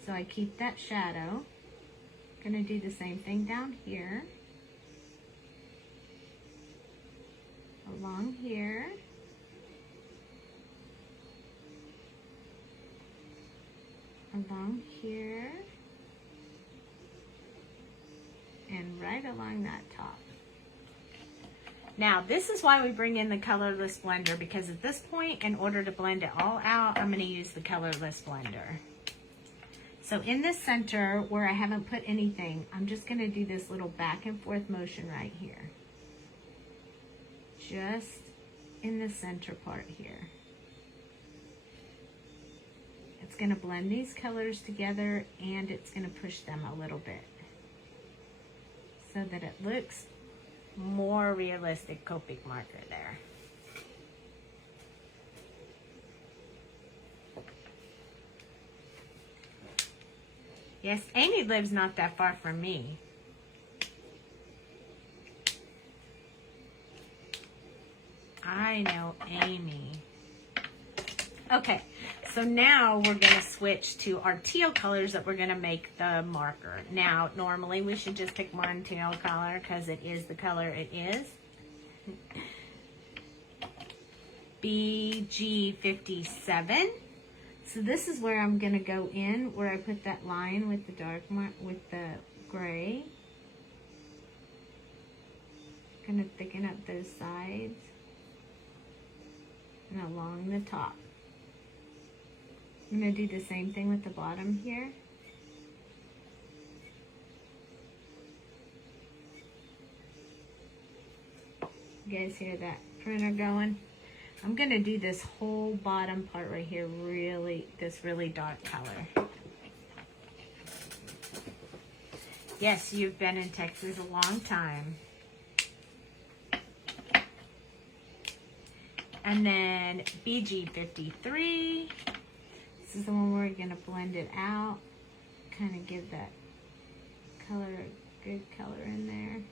So I keep that shadow. I'm going to do the same thing down here. Along here. Along here. And right along that top. Now, this is why we bring in the colorless blender, because at this point, in order to blend it all out, I'm going to use the colorless blender. So in the center where I haven't put anything, I'm just going to do this little back and forth motion right here. Just in the center part here. It's going to blend these colors together, and it's going to push them a little bit so that it looks more realistic Copic marker there. Yes, Amy lives not that far from me. I know Amy. Okay, so now we're going to switch to our teal colors that we're going to make the marker. Now, normally we should just pick one teal color because it is the color it is. BG57. So this is where I'm going to go in, where I put that line with the dark with the gray. Going to thicken up those sides and along the top. I'm going to do the same thing with the bottom here. You guys hear that printer going? I'm going to do this whole bottom part right here, this really dark color. Yes, you've been in Texas a long time. And then BG53. This is the one where we're going to blend it out. Kind of give that color a good color in there.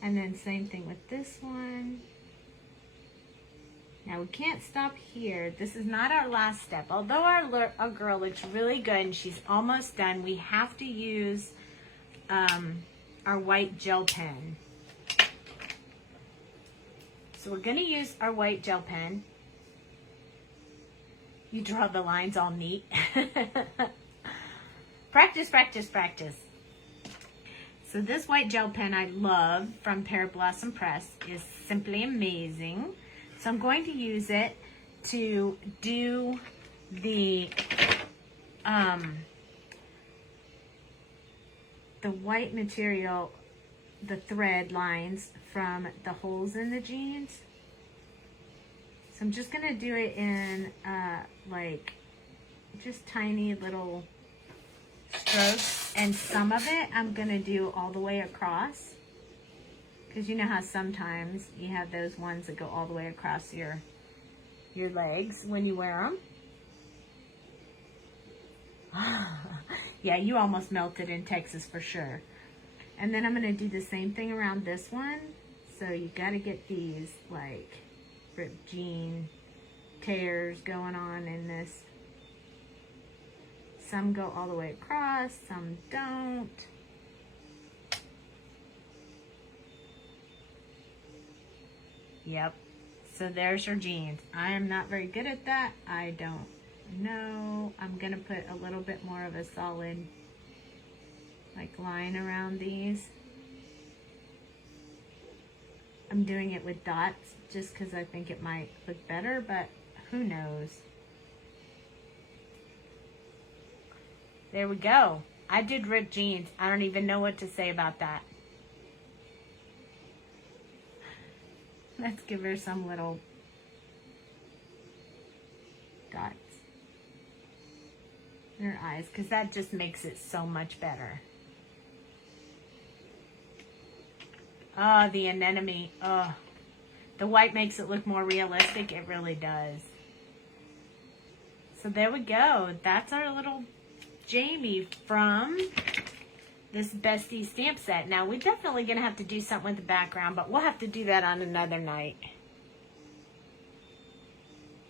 And then same thing with this one. Now we can't stop here. This is not our last step. Although our girl looks really good and she's almost done, we have to use our white gel pen. So we're going to use our white gel pen. You draw the lines all neat. Practice, practice, practice. So this white gel pen I love from Pear Blossom Press is simply amazing. So I'm going to use it to do the white material, the thread lines from the holes in the jeans. So I'm just going to do it in like just tiny little strokes, and some of it I'm going to do all the way across. Because you know how sometimes you have those ones that go all the way across your legs when you wear them. Yeah, you almost melted in Texas for sure. And then I'm going to do the same thing around this one. So you got to get these like ripped jean tears going on in this some go all the way across, some don't. Yep. So there's your jeans. I am not very good at that. I don't know. I'm going to put a little bit more of a solid like line around these. I'm doing it with dots just because I think it might look better, but who knows? There we go. I did ripped jeans. I don't even know what to say about that. Let's give her some little dots in her eyes, because that just makes it so much better. Oh, the anemone. Oh, the white makes it look more realistic. It really does. So there we go. That's our little Jamie from this Bestie stamp set. Now, we're definitely going to have to do something with the background, but we'll have to do that on another night.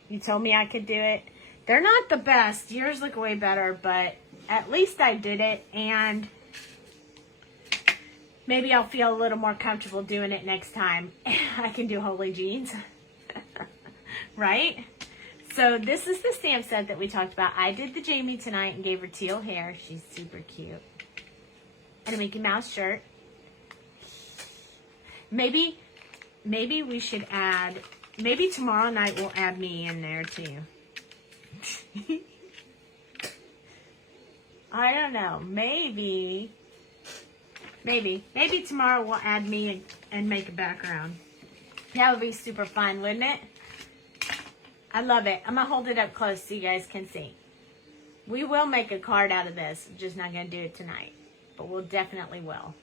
You told me I could do it. They're not the best. Yours look way better, but at least I did it, and maybe I'll feel a little more comfortable doing it next time. I can do holy jeans. Right? So this is the stamp set that we talked about. I did the Jamie tonight and gave her teal hair. She's super cute. And a Mickey Mouse shirt. Maybe we should add, maybe tomorrow night we'll add me in there too. I don't know. Maybe tomorrow we'll add me and make a background. That would be super fun, wouldn't it? I love it. I'm going to hold it up close so you guys can see. We will make a card out of this. I'm just not going to do it tonight. But we'll definitely will.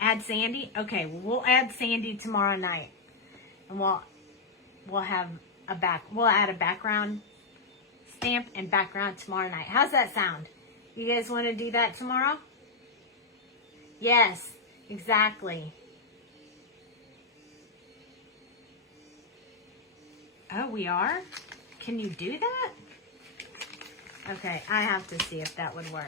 Add Sandy? Okay, we'll add Sandy tomorrow night. And we'll have we'll add a background stamp and background tomorrow night. How's that sound? You guys want to do that tomorrow? Yes, exactly. Oh, we are? Can you do that? Okay, I have to see if that would work.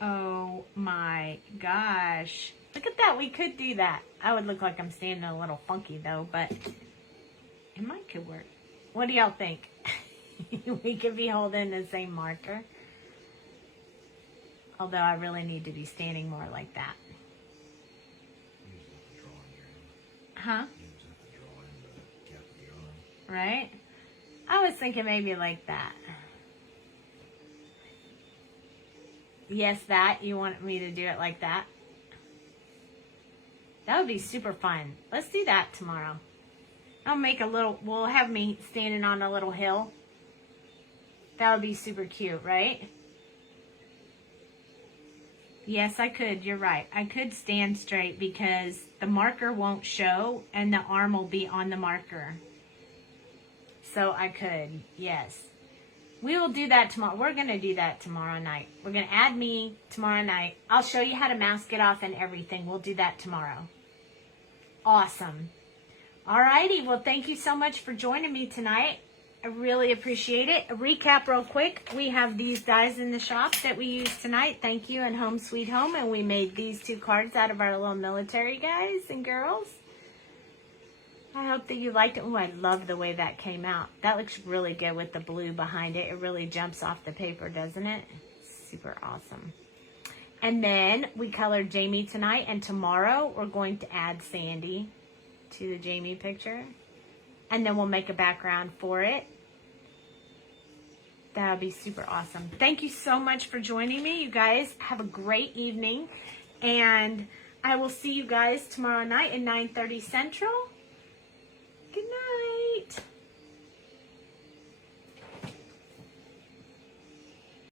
Oh my gosh. Look at that. We could do that. I would look like I'm standing a little funky though, but it might could work. What do y'all think? We could be holding the same marker. Although I really need to be standing more like that. Huh? Right? I was thinking maybe like that. Yes, that. You want me to do it like that? That would be super fun. Let's do that tomorrow. I'll make a little, we'll have me standing on a little hill. That would be super cute, right? Yes, I could. You're right. I could stand straight because the marker won't show and the arm will be on the marker. So I could, yes. We will do that tomorrow. We're going to do that tomorrow night. We're going to add me tomorrow night. I'll show you how to mask it off and everything. We'll do that tomorrow. Awesome. Alrighty. Well, thank you so much for joining me tonight. I really appreciate it. A recap real quick. We have these dies in the shop that we used tonight. Thank you and Home Sweet Home. And we made these 2 cards out of our little military guys and girls. I hope that you liked it. Oh, I love the way that came out. That looks really good with the blue behind it. It really jumps off the paper, doesn't it? Super awesome. And then we colored Jamie tonight. And tomorrow we're going to add Sandy to the Jamie picture. And then we'll make a background for it. That would be super awesome. Thank you so much for joining me. You guys have a great evening. And I will see you guys tomorrow night at 9:30 Central. Good night.